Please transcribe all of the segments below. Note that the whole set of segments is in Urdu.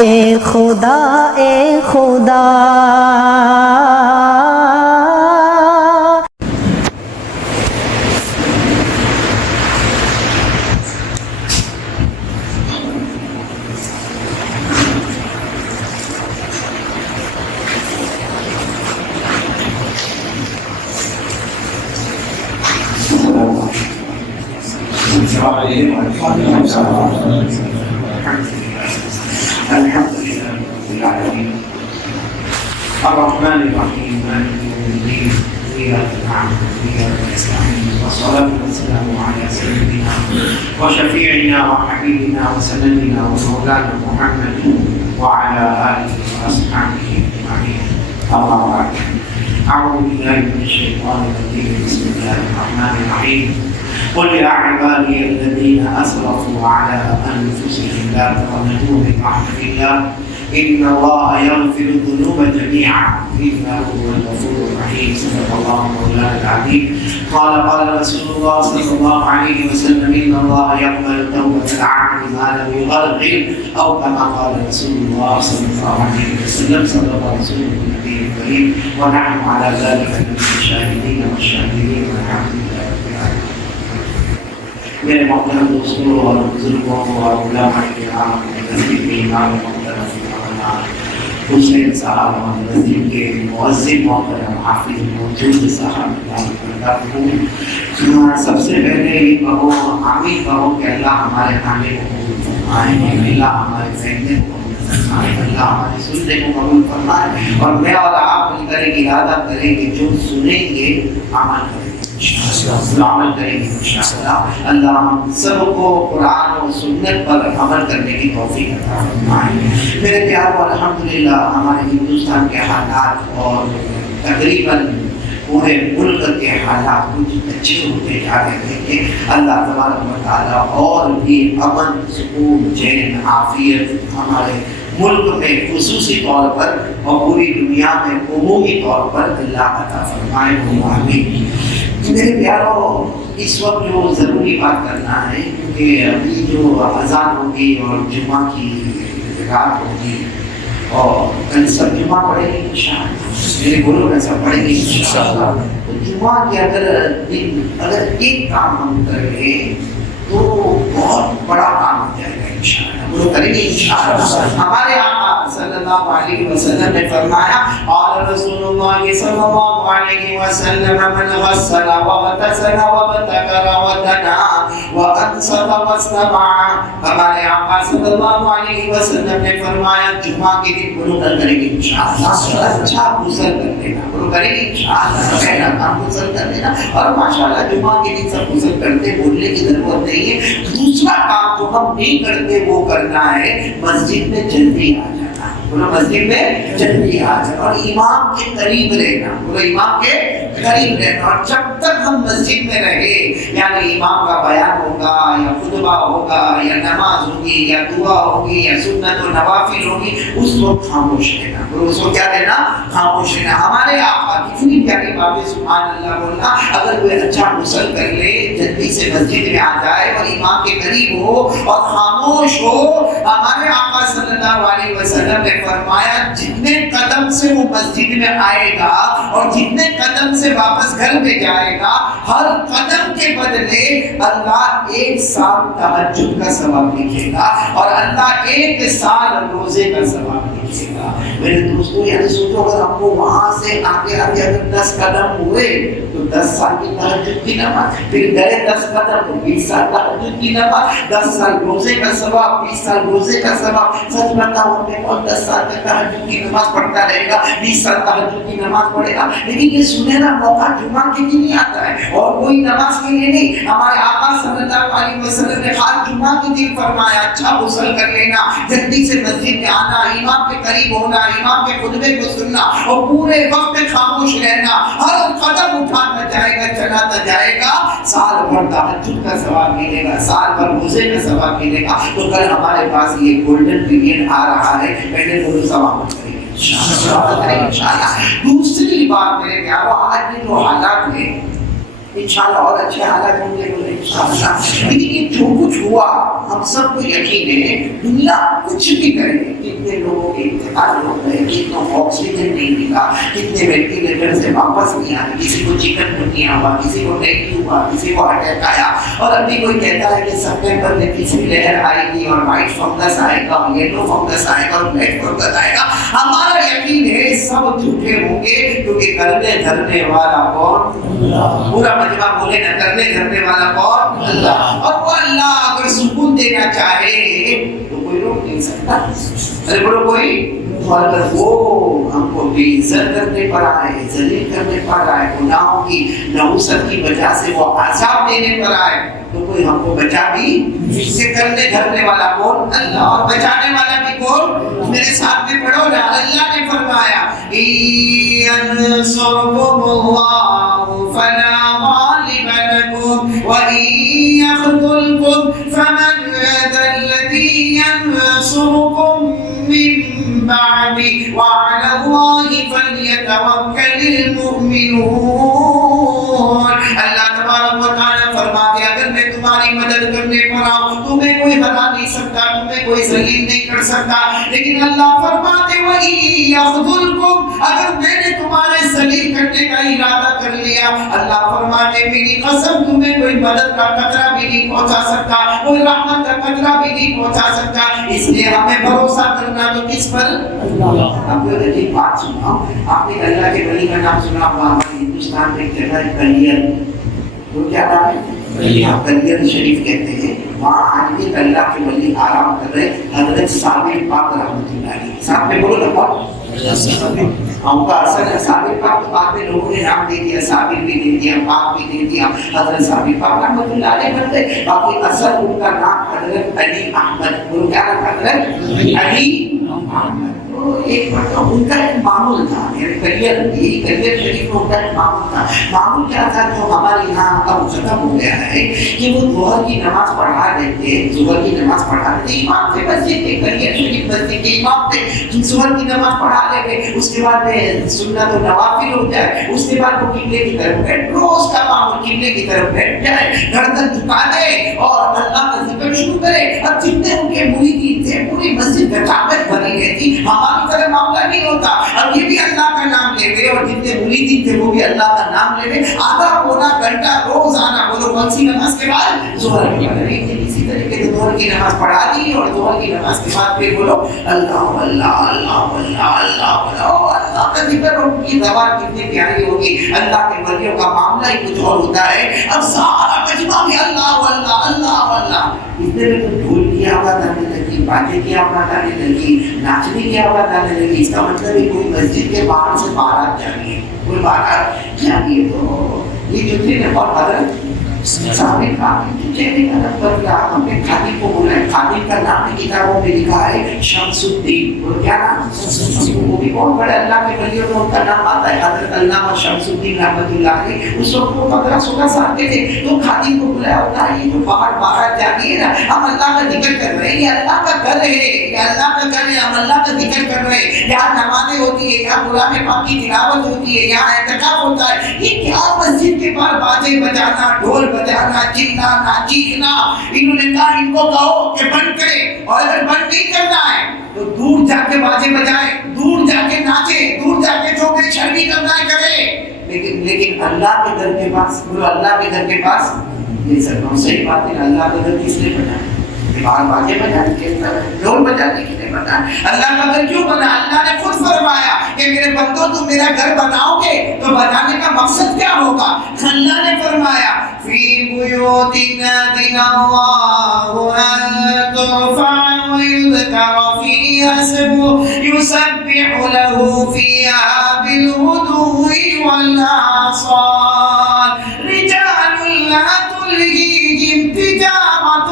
اے خدا اے خدا الحمد لله رب العالمين الرحمن الرحيم مالك يوم الدين إياك نعبد وإياك نستعين والصلاة والسلام على سيدنا وشفيعنا وحبيبنا وسندنا ومولانا محمد وعلى آله وأصحابه أجمعين أما بعد أعوذ بالله من الشيطان الرجيم بسم الله الرحمن الرحيم قل يا عبادي الذين أسرفوا على أنفسهم لا تقنطوا من رحمة الله إن الله يغفر الذنوب جميعا إنه هو الغفور الرحيم صدق الله مولانا العظيم قال رسول الله صلى الله عليه وسلم إن الله يقبل توبة العبد ما لم يغرغر أو كما قال رسول الله صلى الله عليه وسلم صدق رسوله النبي الكريم ونحن على ذلك من الشاهدين والشاهدين والحمد لله رب العالمين. میرے محترم دوستوں اور بزرگوں اور علماء کرام حسین صاحب اور مسجد کے مؤذن محترم حافظ موجود صاحب سب سے پہلے یہ کہو آمین کہو کہ اللہ ہمارے کھانے کو قبول فرمائے، اللہ ہمارے سہنے کو قبول فرمائے، اللہ ہمارے سننے کو قبول فرمائے، اور میں اور آپ مل کر ایک ارادہ کریں کہ جو سنیں گے عمل کریں گے، عمل کریں گے انشاءاللہ۔ اللہ ہم سب کو قرآن و سنت پر عمل کرنے کی توفیق عطا فرمائے۔ میرے پیاروں الحمدللہ ہمارے ہندوستان کے حالات اور تقریباً پورے ملک کے حالات کچھ اچھے ہوتے جا رہے ہیں۔ اللہ تبارک و تعالیٰ اور بھی امن، سکون، چین، عافیت ہمارے ملک میں خصوصی طور پر اور پوری دنیا میں عمومی طور پر اللہ عطا فرمائے، آمین۔ میرے پیاروں، اس وقت جو ضروری بات کرنا ہے کہ ابھی جو اذان ہوگی اور جمعہ کی رات ہوگی اور کل سب جمعہ پڑھیں گے انشاءاللہ، میرے گھروں میں سب پڑھیں گے انشاءاللہ۔ تو جمعہ کی اگر ایک کام ہم کریں تو بہت بڑا کام ہو جائے گا انشاءاللہ، وہ کریں گے انشاءاللہ۔ ہمارے آقا صلی اللہ علیہ وسلم نے فرمایا، قال رسول اللہ صلی اللہ علیہ وسلم من غسل واغتسل وابتكر ودنا وانصت واستمع۔ ہمارے آقا صلی اللہ علیہ وسلم نے فرمایا جمعہ کے دن غسل کریں گے انشاءاللہ، اچھا غسل کر لینا، غسل کریں گے انشاءاللہ، پہلا کام غسل کر لینا، اور ماشاءاللہ جمعہ کے دن سب غسل کرتے، بولنے کی ضرورت نہیں ہے۔ دوسرا کام جو ہم نہیں کرتے وہ کرنا ہے مسجد میں جلدی آ جانا، مسجد میں جلدی آ جانا اور امام کے قریب رہنا، امام کے قریب رہنا۔ اور جب تک ہم مسجد میں رہے، یعنی امام کا بیان ہوگا یا خطبہ ہوگا یا نماز ہوگی یا دعا ہوگی یا سنت و نوافل ہوگی، اس وقت خاموش رہنا، اس وقت کیا رہنا؟ خاموش رہنا۔ ہمارے آقا کتنی پیاری باتیں، سبحان اللہ بولنا۔ اگر کوئی اچھا غسل کر لے، جلدی سے مسجد میں آ جائے اور امام کے قریب ہو اور خاموش ہو، ہمارے آقا صلی اللہ علیہ وسلم نے فرمایا جتنے قدم سے وہ مسجد میں آئے گا اور جتنے قدم سے واپس گھر میں جائے گا، ہر قدم کے بدلے اللہ 1 سال تہجد کا ثواب لکھے گا اور اللہ 1 سال روزے کا ثواب لکھے گا۔ میرے دوستوں، یعنی سوچو اگر ہم کو وہاں سے آگے اگر 10 قدم ہوئے تو 10 سال کی تہجد کی نماز، پھر گئے 10 قدم تو 20 سال تہجد کی نماز، 10 سال روزے کا ثواب، 20 سال روزے کا ثواب۔ سچ بتاؤ ہمیں اور 10 سال تک تہجد کی نماز پڑھتا رہے گا، 20 سال تہجد کی نماز پڑھے گا، لیکن یہ سنہرا موقع جمعہ کے لیے نہیں آتا ہے اور کوئی نماز کے لیے نہیں۔ ہمارے آقا صلی اللہ علیہ وسلم نے خاص جمعہ کے دن فرمایا اچھا غسل کر لینا، جلدی سے مسجد میں آنا، امام کے قریب ہونا، امام کے خطبے کو سننا اور پورے وقت خاموش رہنا، ہر قدم اٹھاتا جائے گا، چلاتا جائے گا، سال بھر تہجد کا ثواب ملے گا، سال بھر روزے کا ثواب ملے گا۔ تو کل ہمارے پاس یہ گولڈن پیریڈ آ رہا ہے، پہلے وہ ثواب کریں گے انشاءاللہ۔ دوسری بات میرے پیارو، آج کے جو حالات ہیں انشاءاللہ اور اچھے حالات ہوں گے انشاءاللہ، لیکن یہ جو کچھ ہوا ہم سب کو یقین ہے دنیا کچھ بھی کرے، کتنے لوگوں کے انتقال ہو گئے، کتنوں کو آکسیجن نہیں ملا، کتنے وینٹیلیٹر سے واپس نہیں آئے، کسی کو چکن گنیا ہوا، کسی کو ڈینگو ہوا، کسی کو اٹیک آیا، اور ابھی کوئی کہتا ہے کہ سپٹمبر میں تیسری لہر آئے گی اور وائٹ فنگس آئے گا اور یلو فنگس آئے گا اور بلیک فنگس آئے گا۔ ہمارا یقین ہے سب جھوٹے ہوں گے، کیونکہ کرنے دھرنے والا کون؟ اللہ۔ پورا مجمع بولے نا، کرنے دھرنے والا کون؟ اللہ۔ اور وہ اللہ اگر سکون دینا چاہے تو کوئی روک نہیں سکتا۔ ارے بولو کوئی، اور اگر وہ ہم کو بے عزت کرنے پر آئے، ذلیل کرنے پر آئے، گناہوں کی نحوست کی وجہ سے وہ عذاب دینے پر آئے تو کوئی ہم کو بچا بھی اس سے۔ کرنے دھرنے والا کون؟ اللہ۔ اور بچانے والا بھی کون؟ میرے ساتھ میں پڑھو نا، اللہ نے فرمایا يَنْصُرْكُمُ اللَّهُ فَلَا غَالِبَ لَكُمْ وَإِنْ يَخْذُلْكُمْ فَمَنْ ذَا الَّذِي يَنْصُرُكُمْ مِنْ بَعْدِهِ وَعَلَى اللَّهِ فَلْيَتَوَكَّلِ الْمُؤْمِنُونَ۔ اللہ تبارک و تعالیٰ فرماتے ہیں اگر میں تمہاری مدد کرنے پر آؤں تمہیں کوئی ہرا نہیں سکتا، تمہیں کوئی ذلیل نہیں کر سکتا، لیکن اللہ فرماتے وَإِنْ يَخْذُلْكُمْ، اگر میں نے تمہارے ذلیل کرنے کا ارادہ کر لیا، اللہ فرماتے میری قسم تمہیں کوئی مدد کا قطرہ بھی نہیں پہنچا سکتا، کوئی رحمت کا قطرہ بھی نہیں پہنچا سکتا۔ اس لیے ہمیں بھروسہ کرنا تو کس پر؟ اللہ۔ اب یہ ایک بات سناؤ، آپ نے اللہ کے ولی کا نام سنا ہوگا، ہمارے ہندوستان میں ایک جگہ ہے کلیئر، وہ کیا نام ہے؟ کلیئر شریف کہتے ہیں، وہاں آج بھی اللہ کے ولی آرام کر رہے، حضرت صابر پاک رحمۃ اللہ علیہ۔ ساتھ میں بولو نا بہت ان کا اثر ہے۔ صابر پاک تو بعد میں لوگوں نے نام دے دیا، صابر بھی دے دیا، پاک بھی دے دیا، حضرت صابر پاک رحمۃ اللہ علیہ بن گئے۔ باقی اصل ان کا نام حضرت علی احمد، وہ کیا نام؟ حضرت علی احمد۔ ایک مرتبہ ان کا ایک معمول تھا، یعنی کلیئر شریف میں ان کا ایک معمول تھا۔ معمول کیا تھا جو ہمارے یہاں اب ختم ہو گیا ہے کہ وہ ظہر کی نماز پڑھا دیتے، ظہر کی نماز پڑھا دیتے، امام تھے مسجد کے، کلیئر شریف مسجد کے امام تھے، ظہر کی نماز پڑھا لے گئے، اس کے بعد میں سنت و نوافل ہو جائے، اس کے بعد وہ قبلے کی طرف بیٹھ، روز کا معمول قبلے کی طرف بیٹھ جائے، گردن جھکا دے اور اللہ کا ذکر شروع کرے، اور جتنے ان کے مریدین تھے پوری مسجد میں طاقت بھری رہتی۔ ہماری طرح معاملہ نہیں ہوتا، اب یہ بھی اللہ کا نام لے گئے اور جتنے مریدین تھے وہ بھی اللہ کا نام لے گئے، آدھا پونا گھنٹہ روزانہ بولو کون سی نماز کے بعد؟ ظہر کی نماز۔ اسی طریقے سے ظہر کی نماز پڑھا دی اور ظہر کی نماز کے بعد پھر بولو اللہ اللہ اللہ اللہ اللہ اللہ کا ذکر، اور ان کی زبان کتنی پیاری ہوگی۔ اللہ کے ولیوں کا معاملہ ہی کچھ اور ہوتا ہے۔ اب سارا مجمع میں اللہ اللہ اللہ اللہ، اتنے میں تو ڈھول کی آواز آنے لگی، باتیں کی آواز آنے لگی، ناچنے کی آواز آنے لگی۔ اس کا مطلب ہے کوئی مسجد کے باہر سے بارات جا رہی ہے، کوئی بارات جا رہی ہے۔ تو یہ جو تھے اور حضرت صابر پاک چہرے کا رنگ بدلا، ہم نے خادم کو بولا ہے، خادم کا نام نے کتابوں میں لکھا ہے شمس الدین، اور کیا نام؟ وہ بھی بہت بڑے اللہ کے ولیوں میں ان کا نام آتا ہے، حضرت علامہ شمس الدین رحمۃ اللہ علیہ۔ اس وقت وہ 15-16 سال کے تھے، تو خادم کو بلایا ہوتا ہے یہ جو باہر باہر جاتی ہے نا، ہم اللہ کا ذکر کر رہے ہیں، یہ اللہ کا گھر ہے، یہ اللہ کا گھر ہے، ہم اللہ کا ذکر کر رہے ہیں، یہاں نمازیں ہوتی ہے، یہاں قرآن پاک کی تلاوت ہوتی ہے، یہاں اعتکاف ہوتا ہے، یہ کیا مسجد کے باہر باجے بجانا، ڈھول بجانا، چلانا، چیخنا؟ انہوں نے کہا ان کو کہو کہ بند کرے، اور اگر بند نہیں کرنا ہے تو دور جا کے باجے بجائے، دور جا کے ناچے، دور جا کے جو بے شرمی کرنا ہے کرے، لیکن اللہ کے گھر کے پاس، بولو اللہ کے گھر کے پاس یہ سب صحیح بات ہے۔ اللہ کا گھر کس نے بنایا؟ باہر باجے بجانے کے لیے، ڈھول بجانے کے لیے بنا۔ اللہ کا گھر کیوں بنا؟ اللہ نے خود فرمایا کہ میرے بندو تم میرا گھر بناؤ گے تو بنانے کا مقصد کیا ہوگا؟ اللہ نے فرمایا فی بیوت اذن اللہ ان ترفع ویذکر فیہا اسمہ یسبح لہ فیہا بالغدو والآصال رجال لا تلہیہم تجارۃ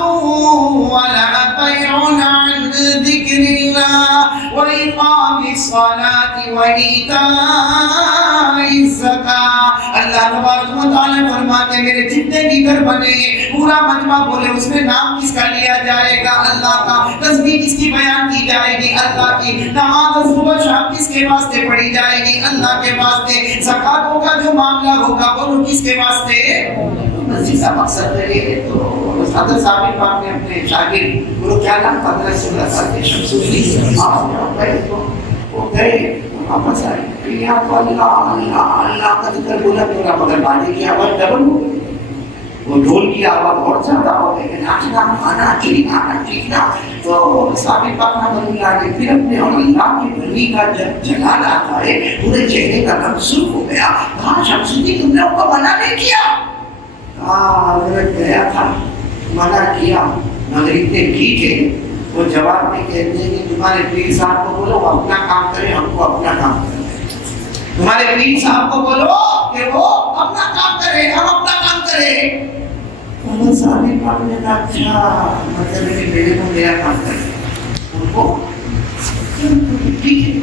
ولا بیع عن ذکر اللہ وإقام الصلاة وإیتاء الزکاة۔ اللہ تبارک و تعالیٰ فرماتے ہیں میرے جتنے بھی گھر بنے ہیں، پورا مجمع بولے اس میں نام کس کا لیا جائے گا؟ اللہ کا۔ تسبیح کس کی بیان کی جائے گی؟ اللہ کی۔ نماز صبح شام کس کے واسطے پڑھی جائے گی؟ اللہ کے واسطے۔ زکاتوں کا جو معاملہ ہوگا وہ کس کے واسطے؟ مسجد کا مقصد ہے. تو حضرت صاحب پاک نے اپنے شاگرد گرو کیا نام 15-16 سال کے شمس الدین وہ گئے واپس آئے. یہاں تو اللہ اللہ اللہ کا ذکر بولا پورا, مگر باجے کی آواز ڈبل ہو گئی, وہ ڈھول کی آواز اور زیادہ ہو گئی. ناچنا کھانا چیخنا. تو صاحب پاک نے پھر اپنے اور اللہ کی ولی کا جب جلال آتا ہے پورے چہرے کا رنگ سرخ ہو گیا. کہاں شمس الدین تم نے ان کو منع نہیں کیا؟ حضرت گیا تھا, منع کیا مگر اتنے ٹھیک ہے. وہ جواب میں کہتے ہیں کہ تمہارے پیر صاحب کو بولو وہ اپنا کام کرے, ہم کو اپنا کام کرنا ہے. تمہارے پیر صاحب کو بولو کہ وہ اپنا کام کرے, ہم اپنا کام کرے. حضرت صاحب پاک نے کہا اچھا مطلب ہے کہ میرے کو میرا کام کرے. ان کو ٹھیک ہے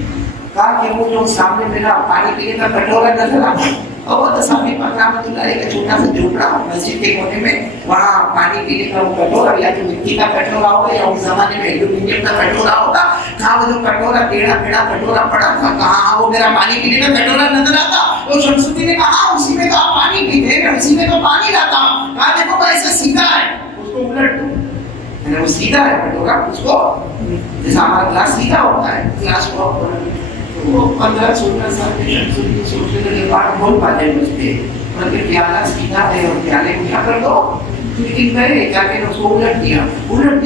کہا کہ وہ جو سامنے میرا پانی پینے کا کٹورا نظر آتا ہے اور وہ تصاویر پاک رحمۃ اللہ علیہ کا چھوٹا سا جھوپڑا مسجد کے کونے میں, وہاں پانی پینے کا وہ کٹورا یا تو مٹی کا کٹورا ہوگا یا اس زمانے میں ایلومینیم کا کٹورا ہوگا. کہاں وہ جو کٹورا ٹیڑھا میڑھا کٹورا پڑا تھا, کہاں وہ میرا پانی پینے کا کٹورا نظر آتا. وہ شمس الدین نے کہا اسی میں تو آپ پانی پیتے, میں اسی میں تو پانی لاتا ہوں. کہا دیکھو وہ ایسا سیدھا ہے, اس کو الٹ دو. یعنی وہ سیدھا ہے کٹورا, اس کو جیسا ہمارا گلاس سیدھا ہوتا ہے گلاس کو وہ 15-16 سال کے شمس الدین سوچنے کے بعد بول پاتے مجھتے بلکہ پیالہ سیدھا ہے اور پیالے کو کیا کر دو. لیکن گئے کیا کہ اس کو الٹ دیا.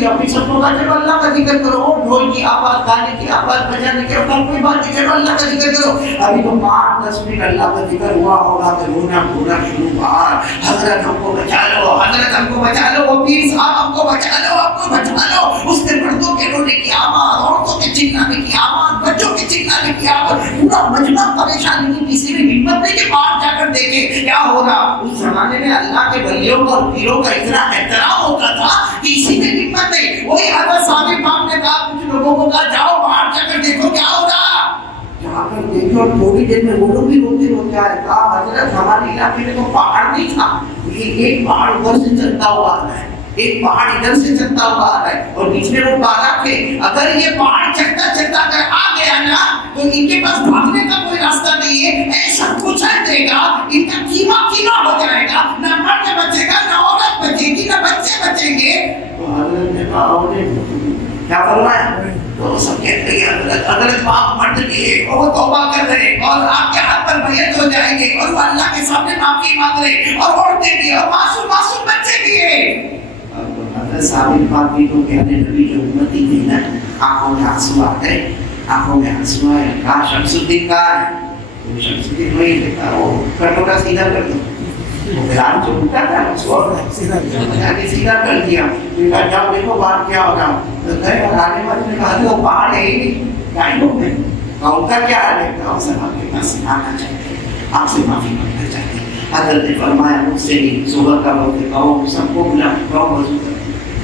اپنی سب کا چلو اللہ کا ذکر کرو, ڈھول کی آواز گانے کی آواز بجانے کی اور کوئی بات نہیں, چلو اللہ کا ذکر کرو. ابھی تو 5-10 منٹ اللہ کا ذکر ہوا ہوگا تو رونا پورا شروع باہر, حضرت ہم کو بچا لو, حضرت ہم کو بچا لو, وہ پیر صاحب ہم کو بچا لو, ہم کو بچا لو. اس کے مردوں کے رونے کی آواز, عورتوں کے چلانے کی آواز, بچوں کے چلانے کی آواز, پورا مجمع پریشانی کی. کسی نے ہمت نہیں کہ باہر جا کر دیکھے کیا ہو رہا. اس زمانے میں اللہ کے ولیوں کا اور پیروں کا اتنا احترام ہوتا تھا کہ کسی نے ہمت نہیں. وہی حضرت صاحب پاک نے کہا کچھ لوگوں کو کہا جاؤ باہر جا کر دیکھو کیا ہو رہا. جا کر دیکھو اور تھوڑی دیر میں وہ لوگ بھی روتے آئے. کہا حضرت ہمارے علاقے میں تو پہاڑ نہیں تھا, ایک پہاڑ ادھر سے چلتا ہوا آ رہا ہے, ایک پہاڑ ادھر سے چلتا ہوا آ رہا ہے اور بیچ میں وہ بالا تھے. اگر یہ پہاڑ چلتا چلتا اگر آ گیا نا تو ان کے پاس بھاگنے کا کوئی راستہ نہیں ہے, ایسا کچل دے گا, ان کا کیما ہو جائے گا, نہ مرد بچے گا, نہ عورت بچے گی, نہ بچے بچیں گے. تو حضرت نے کہا کیا فرمایا, تو سب کہتے ہیں حضرت وہاں مرد بھی ہے اور وہ توبہ کر رہے اور آپ کے ہاتھ پر بیعت ہو جائیں گے اور وہ اللہ کے سامنے معافی مانگ رہے اور عورتیں بھی اور معصوم بچے بھی ہیں. حضرت صاحب پاک بھی تو کہنے نبی کی امتی تھی نا, آنکھوں میں آنسو آ گئے, آنکھوں میں آنسو آئے. کہا شمس الدین کہاں ہے؟ تو شمس الدین وہی دیکھا, وہ کٹورا سیدھا کر دو. گران جو اٹھا تھا اس کو سیدھا کر دیا. کہا جاؤ دیکھو باہر کیا ہو رہا. تو گئے اور آنے والے نے کہا وہ پہاڑ ہے ہی نہیں, گائے لوگ ہیں. کہا ان کا کیا حال ہے؟ کہا اسے آپ کے پاس آنا چاہتے ہیں, آپ سے معافی مانگنا چاہتے ہیں. حضرت نے فرمایا مجھ سے نہیں, ظہر کا وقت ہے, کہو سب کو بلا, کہو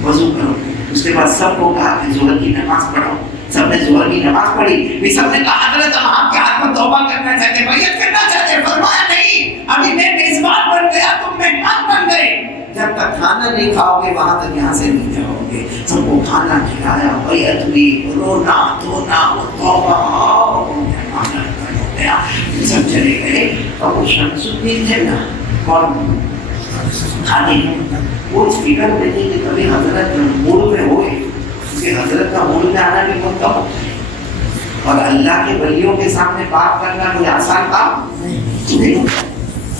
وضو کرو. اس کے بعد سب کو کہا کہ ظہر کی نماز پڑھو. سب نے ظہر کی نماز پڑھی. پھر سب نے کہا حضرت ہم آپ کے ہاتھ پر توبہ کرنا چاہتے ہیں, بیعت کرنا چاہتے ہیں. فرمایا نہیں, ابھی میں میزبان بن گیا, تم مہمان بن گئے. جب تک کھانا نہیں کھاؤ گے وہاں تک یہاں سے نہیں جاؤ گے. سب کو کھانا کھلایا, بیعت ہوئی, رونا دھونا, توبہ مہمان ہو گیا. سب چلے گئے اور وہ شمس الدین تھے نا, کون کھانے وہ اس فکر میں تھے کہ کبھی حضرت موڑ میں ہوئے, کیونکہ حضرت کا موڑ میں آنا بھی بہت کم ہوتا ہے اور اللہ کے ولیوں کے سامنے بات کرنا کوئی آسان کام نہیں ہوتا.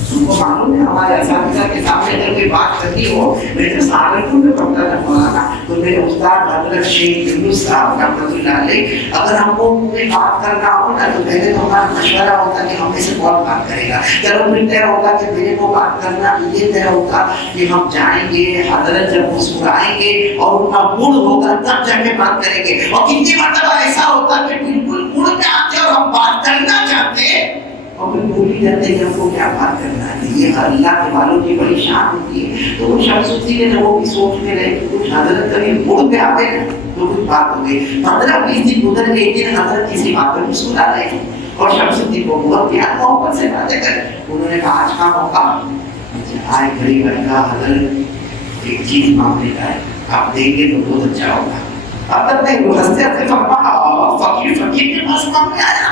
تم کو معلوم ہے ہمارے اساتذہ کے سامنے اگر کوئی بات کرنی ہو, میں جب سہارنپور میں پڑھتا تھا مولانا, تو میرے استاد حضرت شیخ یونس صاحب رحمۃ اللہ علیہ, اگر ہم کو کوئی بات کرنا ہو نا تو پہلے تو ہمارا مشورہ ہوتا کہ ہمیں سے کون بات کرے گا. چلو پھر طے ہوگا کہ میرے کو بات کرنا, یہ طے ہوگا کہ ہم جائیں گے, حضرت جب مسکرائیں گے اور ان کا موڈ ہوگا تب جا کے بات کریں گے. اور کتنی مرتبہ ایسا ہوتا کہ بالکل موڈ میں آتے اور ہم بات کرنا چاہتے اور پھر بھول ہی جاتے ہیں ہم کو کیا بات کرنا ہے. یہ اللہ کے والوں کی بڑی شان ہوتی ہے. تو وہ شمس الدین نے وہ بھی سوچ میں رہے کہ کچھ حضرت کبھی موڑ پہ آتے نا تو کچھ بات ہو گئی. 15-20 دن گزر گئے, ایک دن حضرت کسی بات پر مسکرا رہے ہیں اور شمس الدین کو بہت پیار محبت سے باتیں کر. انہوں نے کہا آج کا موقع آئے گھڑی بن کا حضرت ایک چیز مانگنے کا ہے, آپ دیں گے تو بہت اچھا ہوگا. حضرت نے ہنستے ہنستے فرمایا فقیر کے پاس مانگنے آیا,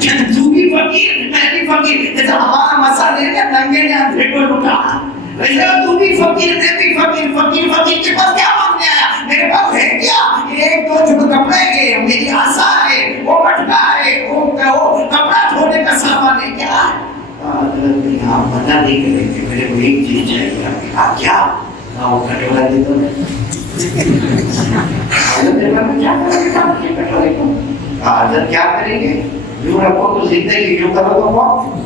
تو بھی فقیر میں بھی فقیر. جیسے ہمارا مسئلہ ہے ننگے نے اندھے کو لٹا, ویسے تو بھی فقیر، میں بھی فقیر، فقیر کے پاس کیا مانگنے آیا؟ میرے پاس ہے کیا؟ ایک دو جو کپڑے ہیں، میری عصا ہے، وہ مٹکا ہے، وہ کپڑا دھونے کا سامان ہے، کیا ہے؟ حضرت نے یہاں منع نہیں کرے کہ میرے کو ایک چیز چاہیے. آپ نے کہا کیا؟ وہ کٹورا دے دو. حضرت کیا کریں گے؟ یوں رکھو تو زندگی، یوں کرو تو موت.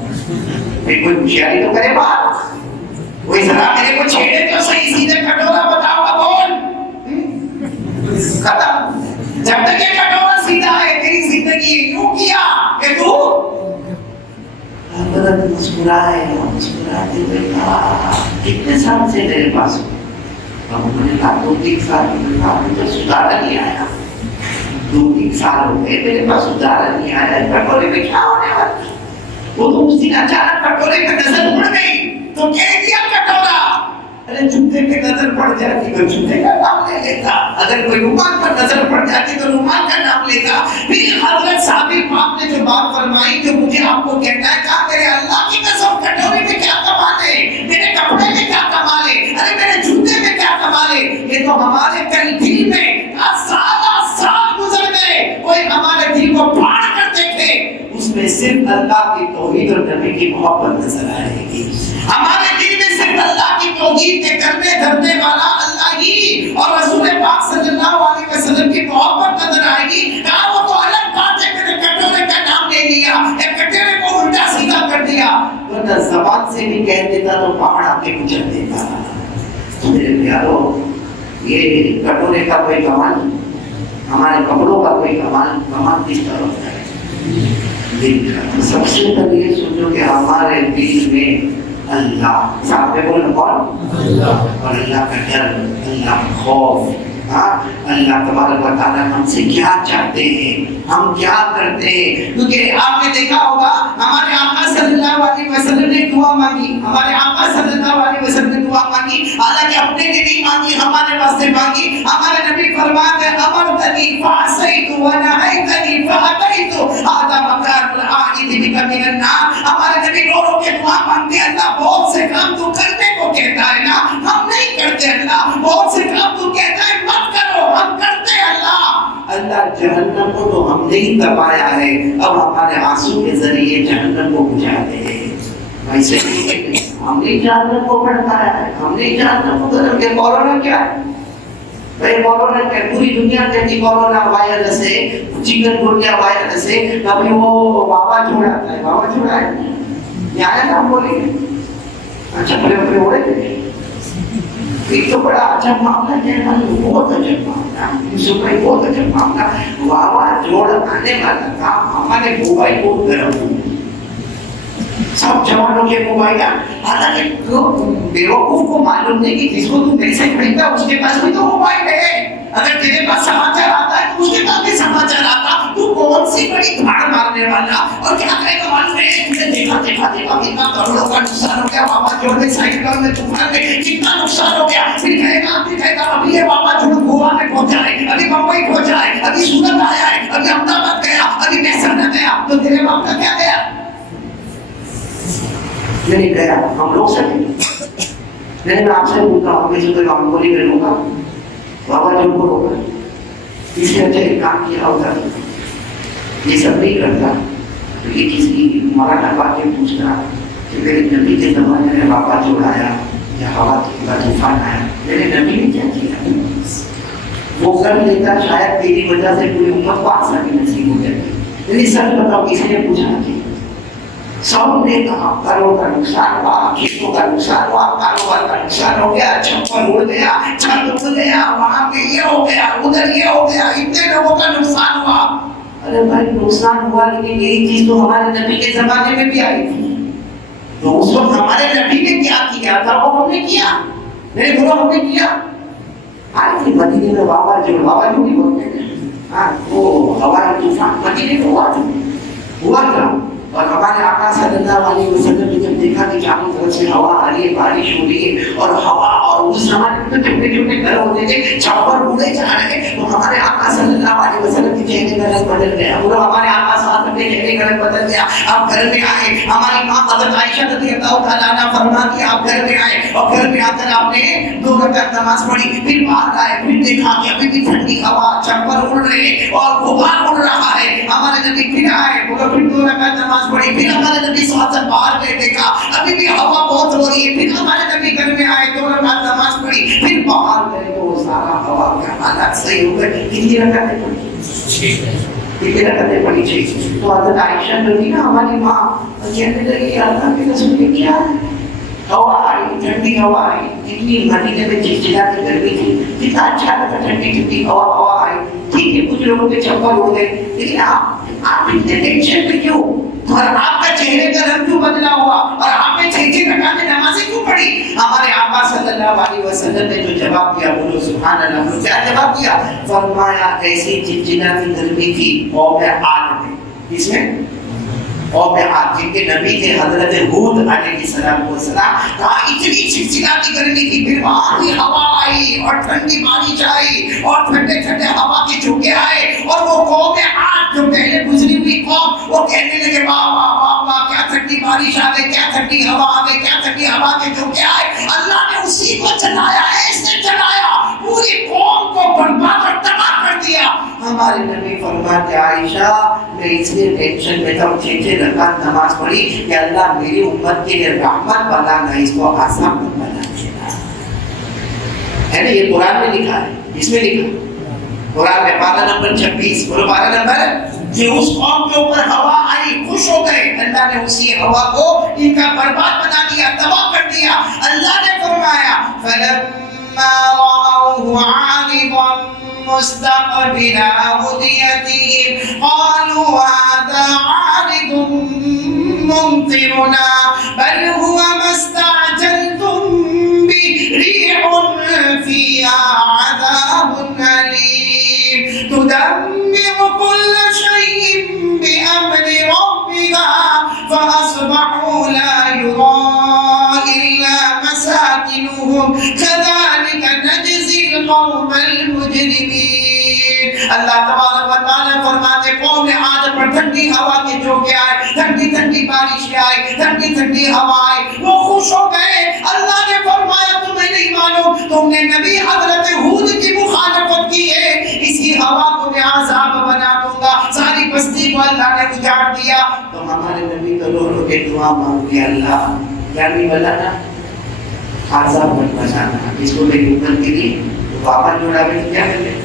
کوئی ہوشیاری تو کرے بات، کوئی ذرا میرے کو چھیڑے تو صحیح، سیدھے کٹورا بتاؤ گا بول. ختم. جب تک یہ کٹورا سیدھا ہے تیری زندگی یوں کیا کہ تو حضرت مسکرائے ہوئے کہا کتنے سال سے میرے پاس ہو؟ اب انہوں نے کہا 2-3 سال. میں کہا مجھے سدھارا نہیں آیا. 2-3 سال ہو گئے میرے پاس سدھارا نہیں آیا. کٹورے میں کیا ہونے والا؟ وہ تو اس دن اچانک کٹورے پہ نظر پڑ گئی تو کہہ دیا کٹورا. ارے جوتے پہ نظر پڑ جاتی تو جوتے کا نام لے لیتا، اگر کوئی رومال پر نظر پڑ جاتی تو رومال کا نام لیتا. پھر حضرت صابر پاک نے جو بات فرمائی جو مجھے آپ کو کہنا ہے، کہا میرے اللہ کی قسم کٹورے میں کیا کمال ہے، میرے کپڑے میں کیا کمال ہے، ارے میرے جوتے میں کیا کمال ہے. یہ تو ہمارے کل دل میں سال گزر گئے، کوئی ہمارے دل کو پھاڑ کر دیکھے، اس میں صرف اللہ کی توحید اور نبی کی محبت نظر آئے گی. ہمارے دل میں صرف اللہ کی توحید کے کرنے دھرنے والا اللہ ہی اور رسول پاک صلی اللہ علیہ وسلم کی محبت نظر آئے گی. کہا وہ تو الگ بات ہے، میں نے کٹورے کا نام لے لیا یا کٹورے کو الٹا سیدھا کر دیا، ورنہ زبان سے بھی کہہ دیتا تو پہاڑ آ کے کچل دیتا. میرے پیارو، یہ کٹورے کا کوئی کمال، ہمارے کپڑوں کا کوئی کمال کس طرح ہے؟ دل کا. سب سے پہلے یہ سنو کہ ہمارے دل میں اللہ، ساتھ میں بولنا کون؟ اللہ. اور اللہ کا ڈر، اللہ کا خوف. اللہ تبارک و تعالیٰ ہم سے کیا چاہتے ہیں، ہم کیا کرتے ہیں. کیونکہ آپ نے دیکھا ہوگا ہمارے آقا صلی اللہ علیہ وسلم نے دعا مانگی، ہمارے آقا صلی اللہ علیہ وسلم نے دعا مانگی، حالانکہ اپنے لیے نہیں مانگی، ہمارے واسطے مانگی. ہمارے نبی فرماتے ہیں امرتنی فعصیت ونہیتنی فاتیت ھذا مکان العائد بک من النار. ہمارے نبی رو رو کے دعا مانگتے ہیں، اللہ بہت سے کام تو کرنے کو کہتا ہے نا، ہم نہیں کرتے. اللہ بہت سے کام تو کہتا ہے مت کرو، ہم کرتے. اللہ جہنم کو تو ہم نہیں تپایا ہے، اب ہمارے آنسو کے ذریعے جہنم کو بجھا دے. ویسے ہم نے جہنم کو بھڑکایا ہے، ہم نے جہنم کو گرم کیا. کورونا کیا ہے بھائی؟ کورونا کیا؟ پوری دنیا کہتی کورونا وائرس ہے، چکن گنیا وائرس ہے. ابھی وہ بابا چھوڑاتا ہے، بابا چھوڑا ہے یہ آیا تھا، ہم بولیں گے اچھا بڑے بڑے اڑے تھے. ایک تو بڑا عجب معاملہ ہے، بہت عجب معاملہ، یوسف بھائی بہت عجب معاملہ. واوا جوڑ آنے والا تھا، ہمارے موبائل کو گرم ہوئے، سب جوانوں کے موبائل. حالانکہ بیوقوف کو معلوم نہیں کہ جس کو تم پیسے خریدتا اس کے پاس بھی تو موبائل ہے. اگر تیرے پاس سماچار آتا ہے تو اس کے پاس بھی سماچار آتا. تو کون سی بڑی دھاڑ مارنے والا اور کیا کہے گا معلوم ہے؟ تجھے دیکھا کتنا کروڑوں کا نقصان ہو گیا، بابا جوڑ میں سائیکل میں طوفان میں کتنا نقصان ہو گیا. پھر کہے گا ابھی یہ بابا جوڑ گوا میں پہنچا ہے، ابھی بمبئی پہنچا ہے، ابھی سورت آیا ہے، ابھی احمد آباد گیا، ابھی مہسانہ گیا. تو تیرے باپ کا کیا گیا؟ میں نے کہا ہم لوگ سکے. میں آپ سے پوچھتا ہوں کسی کو ہم بولی کروں گا بابا جو کو ہوگا اس نے اچھا ایک کام کیا ہوتا ہے، یہ سب نہیں کرتا. تو یہ کسی مولانا بات کے پوچھنا کہ میرے نبی کے زمانے میں بابا جوڑایا یا ہوا کا طوفان آیا، میرے نبی نے کیا کیا؟ وہ کر لیتا شاید تیری وجہ سے پوری امت کو آسانی نصیب ہو جاتی. لیکن سچ بتاؤ کسی نے پوچھا کہ سب نے کہا گھروں کا نقصان ہوا، کھیتوں کا نقصان ہوا، کاروبار کا نقصان ہو گیا، چھپر اڑ گیا، چھت اڑ گیا، وہاں پہ یہ ہو گیا، ادھر یہ ہو گیا، اتنے لوگوں کا نقصان ہوا. ارے بھائی نقصان ہوا لیکن یہی چیز تو ہمارے نبی کے زمانے میں بھی آئی تھی. تو اس وقت ہمارے نبی نے کیا کیا تھا وہ ہم نے کیا. میرے گروہ ہم نے کیا. آئی تھی مدینے میں بابا جو بھی بولتے ہیں، ہاں وہ ہمارا طوفان مدینے میں ہوا تھا. اور ہمارے آقا صلی اللہ علیہ وسلم نے جب دیکھا کہ چاروں طرف سے ہوا آ رہی ہے، بارش ہو رہی ہے، اور ہوا اور اس زمانے میں تو چھوٹے چھوٹے گھر ہوتے تھے, چھپر اڑے جا رہے, تو ہمارے آقا صلی اللہ علیہ وسلم کے چہرے کا رنگ بدل گیا. وہ ہمارے آقا صاحب کے چہرے کا رنگ بدل گیا. آپ گھر میں آئے, ہماری ماں حضرت عائشہ رضی اللہ تعالیٰ عنہا فرماتی ہے آپ گھر میں آئے اور گھر میں آ کر آپ نے 2 رکعت نماز پڑھی, پھر باہر آئے, پھر دیکھا کہ ابھی بھی ٹھنڈی ہوا, چھپر اڑ رہے اور غبار اڑ رہا ہے. ہمارے نبی پھر آئے, وہ پھر 2 رکعت نماز پڑھی, پھر ہمارے نبی صلی اللہ علیہ وسلم باہر گئے, دیکھا ابھی بھی ہوا بہت ہو رہی ہے, پھر ہمارے نبی گھر میں آئے, 2 رکعت نماز پڑھی, پھر باہر گئے تو سارا ہوا کا حالات صحیح ہو گئے. کتنی رکعتیں پڑھی؟ کتنی رکعتیں پڑھی تھی؟ تو حضرت عائشہ رضی نا ہماری ماں کہنے لگی اللہ کی قسم یہ کیا ہے؟ ہوا آئی, ٹھنڈی ہوا آئی, کتنی مدینے میں چلچلاتی گرمی تھی, کتنا اچھا لگا, ٹھنڈی ٹھنڈی ہوا آئی. ٹھیک ہے کچھ لوگوں کے چھپر اڑ گئے, لیکن آپ اتنے ٹینشن میں کیوں؟ اور آپ کا چہرے کا رنگ کیوں بدلا ہوا, اور آپ نے 6 رکعتیں نمازیں کیوں پڑھی؟ ہمارے آقا صلی اللہ علیہ وسلم نے جو جواب دیا, بولو سبحان اللہ, بولو کیا جواب دیا؟ فرمایا ایسی چلچلاتی گرمی تھی قوم عاد میں. کس میں؟ قوم عاد, جن کے نبی تھے حضرت ہود علیہ السلام. کہا اتنی چلچلاتی گرمی تھی, پھر وہاں کی ہوا آئی اور ٹھنڈی بارش آئی اور ٹھنڈے ٹھنڈے ہوا کے جھونکے آئے, اور وہ قوم عاد جو پہلے گزری ہوئی قوم, وہ کہنے لگے واہ واہ واہ واہ, کیا ٹھنڈی بارش آ گئی, کیا ٹھنڈی ہوا آ گئی, کیا ٹھنڈی ہوا کے جھونکے آئے. اللہ نے اسی کو چلایا, ایسے چلایا, پوری قوم کو برباد اور تباہ کر دیا. ہمارے نبی فرماتے عائشہ میں اس لیے ٹینشن میں تھا, 6 رکعت نماز پڑھی کہ اللہ میری امت کے لیے رحمت بنا نہ اس کو آسان بنا دینا ہے نا. یہ قرآن میں لکھا ہے, اس میں لکھا قرآن میں پارہ نمبر 26, بولو پارہ نمبر, کہ اس قوم کے اوپر ہوا آئی, خوش ہو گئے, اللہ نے اسی ہوا کو ان کا برباد بنا دیا, تباہ کر دیا. اللہ نے فرمایا فلما رأوه عارضا مستقبل أوديتهم قالوا هذا عارض ممطرنا بل هو ما استعجلتم به ريح فيها عذاب أليم تدمر كل شيء بأمر ربها فأصبحوا لا يرى إلا مساكنهم كذلك نجزي القوم المجرمين. اللہ تبارک و تعالیٰ فرماتے قوم عاد پر ٹھنڈی ہوا کے جھونکے آئے, ٹھنڈی ٹھنڈی بارشیں آئی, ٹھنڈی ٹھنڈی ہوا آئی, وہ خوش ہو گئے. اللہ نے فرمایا تمہیں نہیں معلوم, تم نے نبی حضرت ہود کی مخالفت کی ہے, اسی ہوا کو میں عذاب بنا دوں گا. ساری بستی کو اللہ نے اجاڑ دیا. تو ہمارے نبی تو رو رو کے دعا مانگی, اللہ کیا نہیں بلانا, عذاب مت بچانا, اس کو میری امت کے لیے. تو پاپا جوڑا بھی کیا کر لیں,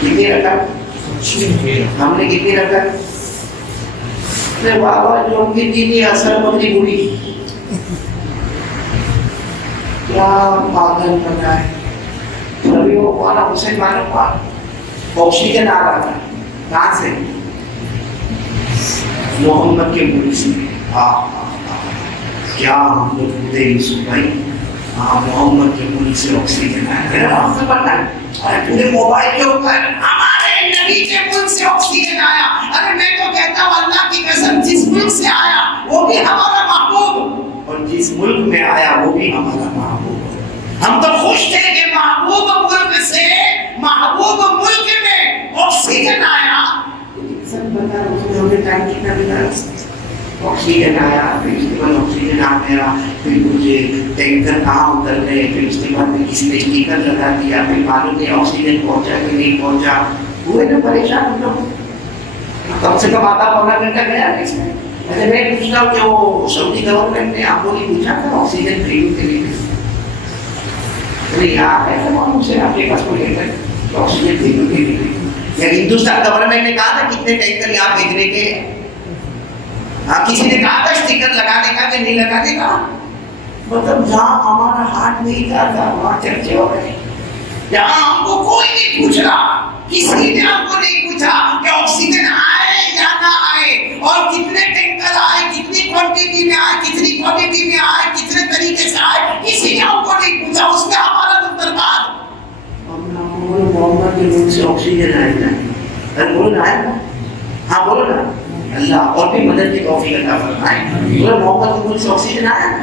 کتنی رکعت ہم نے کتنی رکعت, بابا جو ان کی دینی اثر بندی بوڑھی کیا پاگل بنا ہے. ابھی وہ مولانا حسین معلوم ہوا آکسیجن آ رہا تھا, کہاں سے؟ محمد کے ملک سے. کیا ہم لوگ بولتے یوسف بھائی, محمد کے ملک سے آکسیجن آیا, میرا نام سے پڑھنا ہے پورے موبائل کے اوپر ہمارے نبی کے ملک سے آکسیجن آیا. ارے میں تو کہتا ہوں اللہ کی قسم, جس ملک سے آیا وہ بھی ہمارا محبوب, اور جس ملک میں آیا وہ بھی ہمارا محبوب. ہم تو خوش تھے کہ محبوب ملک سے محبوب ملک میں آکسیجن آیا. سب بتا رہے ہم نے ٹائم کتنا بتا, آکسیجن آیا, پھر اس کے بعد آکسیجن آ گیا, پھر مجھے ٹینکر کہاں اتر گئے, پھر اس کے بعد میں کسی نے اسٹیکر لگا دیا, پھر معلوم نہیں آکسیجن پہنچا کہ نہیں پہنچا. ہوئے نا پریشان ہم لوگ, کم سے کم آدھا پونا گھنٹہ گیا اس میں. اچھا میں پوچھتا ہوں کہ وہ سعودی گورنمنٹ نے آپ کو نہیں پوچھا تھا آکسیجن فری کے لیے؟ نہیں آپ ایسا معلوم سے آپ کے پاس کوئی لیٹر آکسیجن فری کے لیے, یا ہندوستان گورنمنٹ نے کہا تھا کتنے ٹینکر یہاں بھیجنے کے؟ ہاں کسی نے کہا تھا اسٹیکر لگانے کا کہ نہیں لگانے کا؟ مطلب جہاں ہمارا ہاتھ نہیں جاتا وہاں چرچے ہو گئے. جہاں ہم کو کوئی نہیں پوچھ رہا, کسی نے ہم کو نہیں پوچھا کہ آکسیجن آئے یا نہ آئے, اور کتنے ٹینکر آئے, کتنی کوانٹٹی میں آئے, کتنی کوالٹی میں آئے, کتنے طریقے سے آئے, کسی نے ہم کو نہیں پوچھا. اس میں ہمارا تو برباد. محمد کے ملک سے آکسیجن آئے نا, ارے بولو نا, آئے نا, ہاں بولو نا. اللہ اور بھی مدد کی توفیق عطا فرمائے. محمد کے ملک سے آکسیجن آیا نا,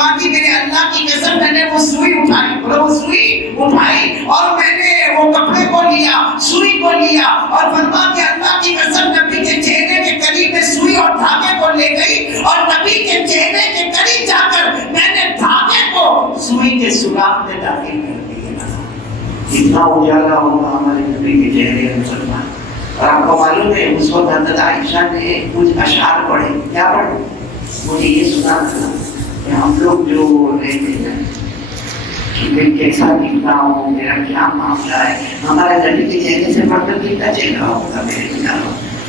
فرماتی میرے اللہ کی قسم میں نے وہ سوئی اٹھائی، وہ سوئی اٹھائی اور میں نے وہ کپڑے کو لیا، سوئی کو لیا اور فرماتی اللہ کی قسم نبی کے چہرے کے قریب میں سوئی اور دھاگے کو لے گئی اور نبی کے چہرے کے قریب جا کر میں نے دھاگے کو سوئی کے سوراخ میں داخل کر دیا۔ اتنا اجالا ہوگا ہمارے نبی کے چہرے مسلمان۔ اور آپ کو معلوم ہے اس وقت حضرت عائشہ نے کچھ اشعار پڑھے، کیا پڑھے؟ مجھے یہ سنا تھا کہ ہم لوگ جو رہتے ہیں کہ میں کیسا دکھتا ہوں، میرا کیا معاملہ ہے، ہمارے نبی کے چہرے سے بڑھ کر کتنا چہرہ ہوگا میرے خیال،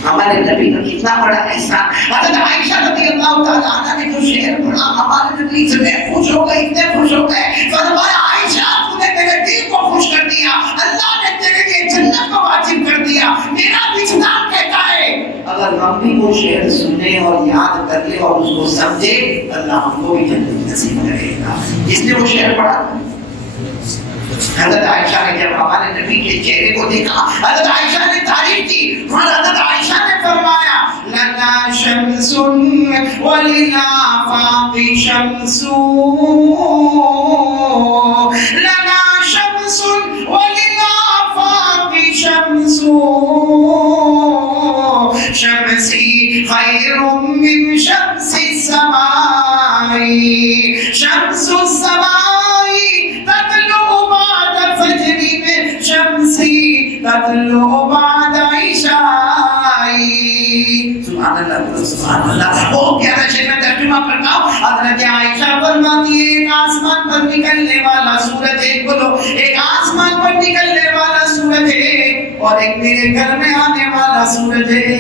ہمارے نبی کا کتنا بڑا احسان۔ حضرت عائشہ رضی اللہ تعالیٰ عنہ نے جو شعر پڑھا ہمارے نبی اتنے خوش ہو گئے، اتنے خوش ہو گئے، فرمایا عائشہ تو نے میرے دل کو خوش کر دیا، اللہ نے تیرے لیے جنت کو واجب کر دیا، میرا وجدان کہتا ہے اگر ہم بھی وہ شعر سنے اور یاد کر لیں اور اس کو سمجھے اللہ ہم کو بھی جنت نصیب کرے گا۔ جس نے وہ شعر پڑھا حضرت عائشہ نے جب ہمارے نبی کے چہرے کو دیکھا، حضرت عائشہ نے تعریف کی اور حضرت عائشہ نے فرمایا لنا شمس وللآفاق شمس، لنا شمس وللآفاق شمس، شمسی خیر من شمس السماء، شمس السماء تطلع بعد فجر شمسی تطلع بعد عشاء۔ سبحان اللہ سبحان اللہ۔ وہ پیارا شعر میں ترجمہ کرتا ہوں۔ حضرت عائشہ فرماتی ہے ایک آسمان پر نکلنے والا سورج ہے، بولو ایک آسمان پر نکلنے والا سورج ہے اور ایک میرے گھر میں آنے والا سورج ہے،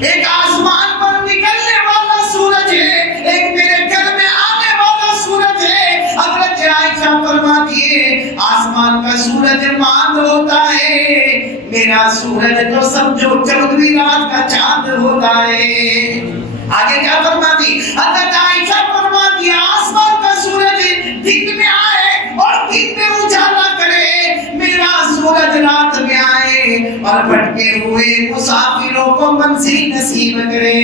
ایک آسمان پر نکلنے والا سورج ہے، ایک میرے گھر میں آنے والا سورج ہے۔ حضرت عائشہ فرماتی ہے آسمان کا سورج ماند ہوتا ہے، میرا سورج تو سمجھو 14ویں رات کا چاند ہوتا ہے۔ آگے کیا فرماتی حضرت عائشہ فرماتی ہے آسمان کا سورج دن میں آئے اور دن میں اجالا کرے، میرا سورج رات میں آئے اور بھٹکے ہوئے مسافروں کو منزل نصیب کرے۔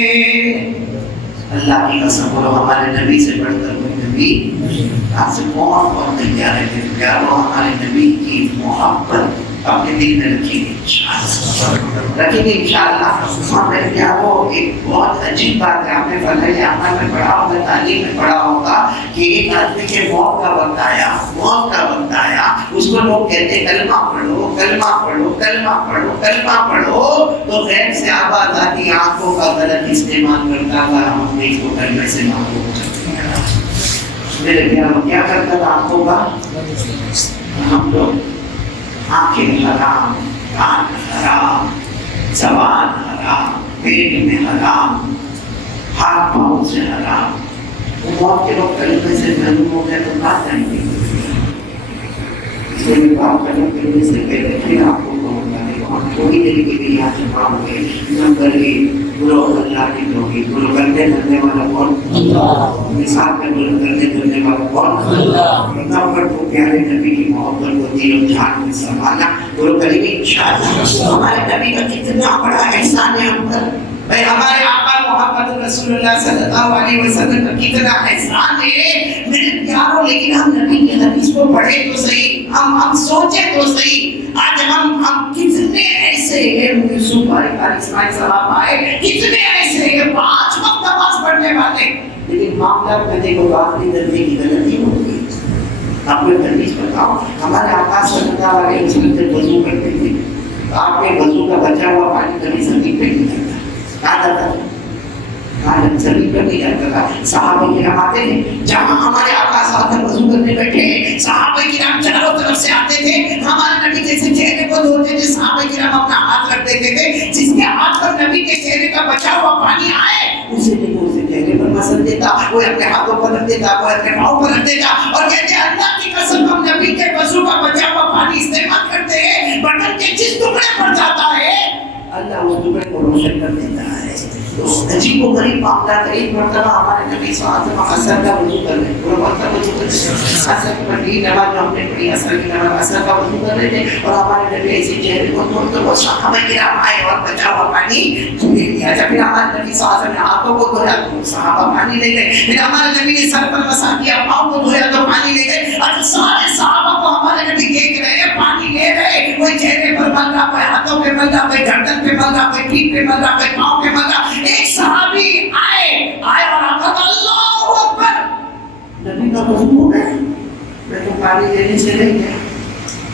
اللہ کی قسم بولو ہمارے نبی سے بڑھ کر کوئی نبی آپ سے بہت بہت تیار ہے، پیارو ہمارے نبی کی محبت اپنے دل میں رکھیں گے انشاءاللہ، رکھیں گے انشاءاللہ۔ ہمارے پیارو ایک بہت عجیب بات ہے، آپ نے فضائل اعمال میں پڑھا ہوگا، تعلیم میں پڑھا ہوگا کہ ایک آدمی کے موت کا وقت آیا، موت کا وقت آیا، اس کو لوگ کہتے ہیں کلمہ پڑھو کلمہ پڑھو کلمہ پڑھو کلمہ پڑھو، تو غیر سے آواز آتی آنکھوں کا غلط استعمال کرتا تھا، ہم نے اس کو کلمے سے معلوم کرتے ہیں۔ میرے پیارو کیا کرتا تھا آنکھوں کا؟ ہم لوگ آنکھیں حرام، کان حرام، زبان حرام، پیٹ میں حرام، ہاتھ پاؤں سے حرام۔ وہ موت کے وقت کلمے سے معلوم ہو گئے تو بات کریں گے، اس لیے بات کرنے سے پہلے پھر آپ کو تھوڑی دیر کے لیے یہاں سے پڑھوں گے نمبر ایک بولو اللہ کی توحید، بولو کرنے دھرنے والا کون؟ اللہ۔ مثال میں بولو کرنے دھرنے والا کون؟ اللہ۔ نمبر دو پیارے نبی کی محبت کو دل و جان میں سنبھالنا، بولو کریں گے انشاءاللہ۔ ہمارے نبی کا کتنا بڑا احسان ہے ہم پر، بھائی ہمارے آقا محمد رسول اللہ صلی اللہ علیہ وسلم کا کتنا احسان ہے میرے پیاروں۔ لیکن ہم نبی کے حدیث کو پڑھے تو صحیح، ہم سوچے تو صحیح، آج ہم کتنے ایسے ہیں، یوسف بھائی اسماعیل صاحب آئے، کتنے ایسے ہیں 5 وقت نماز پڑھنے والے، لیکن معاملات میں دیکھو آخری درجے کی غلطی ہو گئی۔ آپ کو حدیث بتاؤ، ہمارے آقا صلی اللہ علیہ وسلم سے وضو کرتے تھے، آپ کے وضو کا بچا ہوا پانی کبھی زمین پہ نہیں جاتا، کہاں جاتا تھا؟ زمین پر نہیں جاتا تھا۔ صحابہ کرام آتے تھے، جہاں ہمارے آقا ساتھ وضو کرنے بیٹھے ہیں، صحابہ کرام چاروں طرف سے آتے تھے، ہمارے نبی جیسے چہرے کو دھوتے تھے، صحابہ کرام اپنا ہاتھ رکھ دیتے تھے، جس کے ہاتھ پر نبی کے چہرے کا بچا ہوا پانی آئے اسے چہرے پر مسل دیتا، وہ اپنے ہاتھوں پر رکھ دیتا، وہ اپنے پاؤں پر رکھ دیتا اور کہتے ہیں اللہ کی قسم ہم نبی کے وضو کا بچا ہوا پانی استعمال کرتے ہیں، بدن کے جس ٹکڑے پر جاتا ہے اللہ وہ ٹکڑے کو روشن کر دیتا ہے. تو عجیب و غریب معاملہ تھا. ایک مرتبہ ہمارے نبی صلی اللہ علیہ وسلم عصر کا وضو کر رہے تھے. عصر کی پڑھی نماز جو ہم نے پڑھی عصر کی نماز عصر کا وضو کر رہے تھے اور ہمارے نبی ایسے چہرے کو تو وہ صحابہ کرام آئے اور بچا ہوا پانی دے دیا. جب پھر ہمارے نبی صلی اللہ علیہ وسلم نے ہاتھوں کو دھویا تو صحابہ پانی لے گئے. پھر ہمارے نبی نے سر پر مسا کیا, پاؤں کو دھویا تو پانی لے گئے. اور سارے صحابہ کو ہمارے نبی دیکھ رہے ہیں, پانی لے رہے. کوئی چہرے پر مل رہا, کوئی ہاتھوں پہ مل رہا, کوئی گردن پہ مل رہا, کوئی پیٹھ پہ مل رہا, کوئی پاؤں پہ مل رہا. ایک صحابی آئے اور آقا کا اللہ اکبر, نبی کا وضو ہو گیا, میں تو پانی لینے سے نہیں گیا.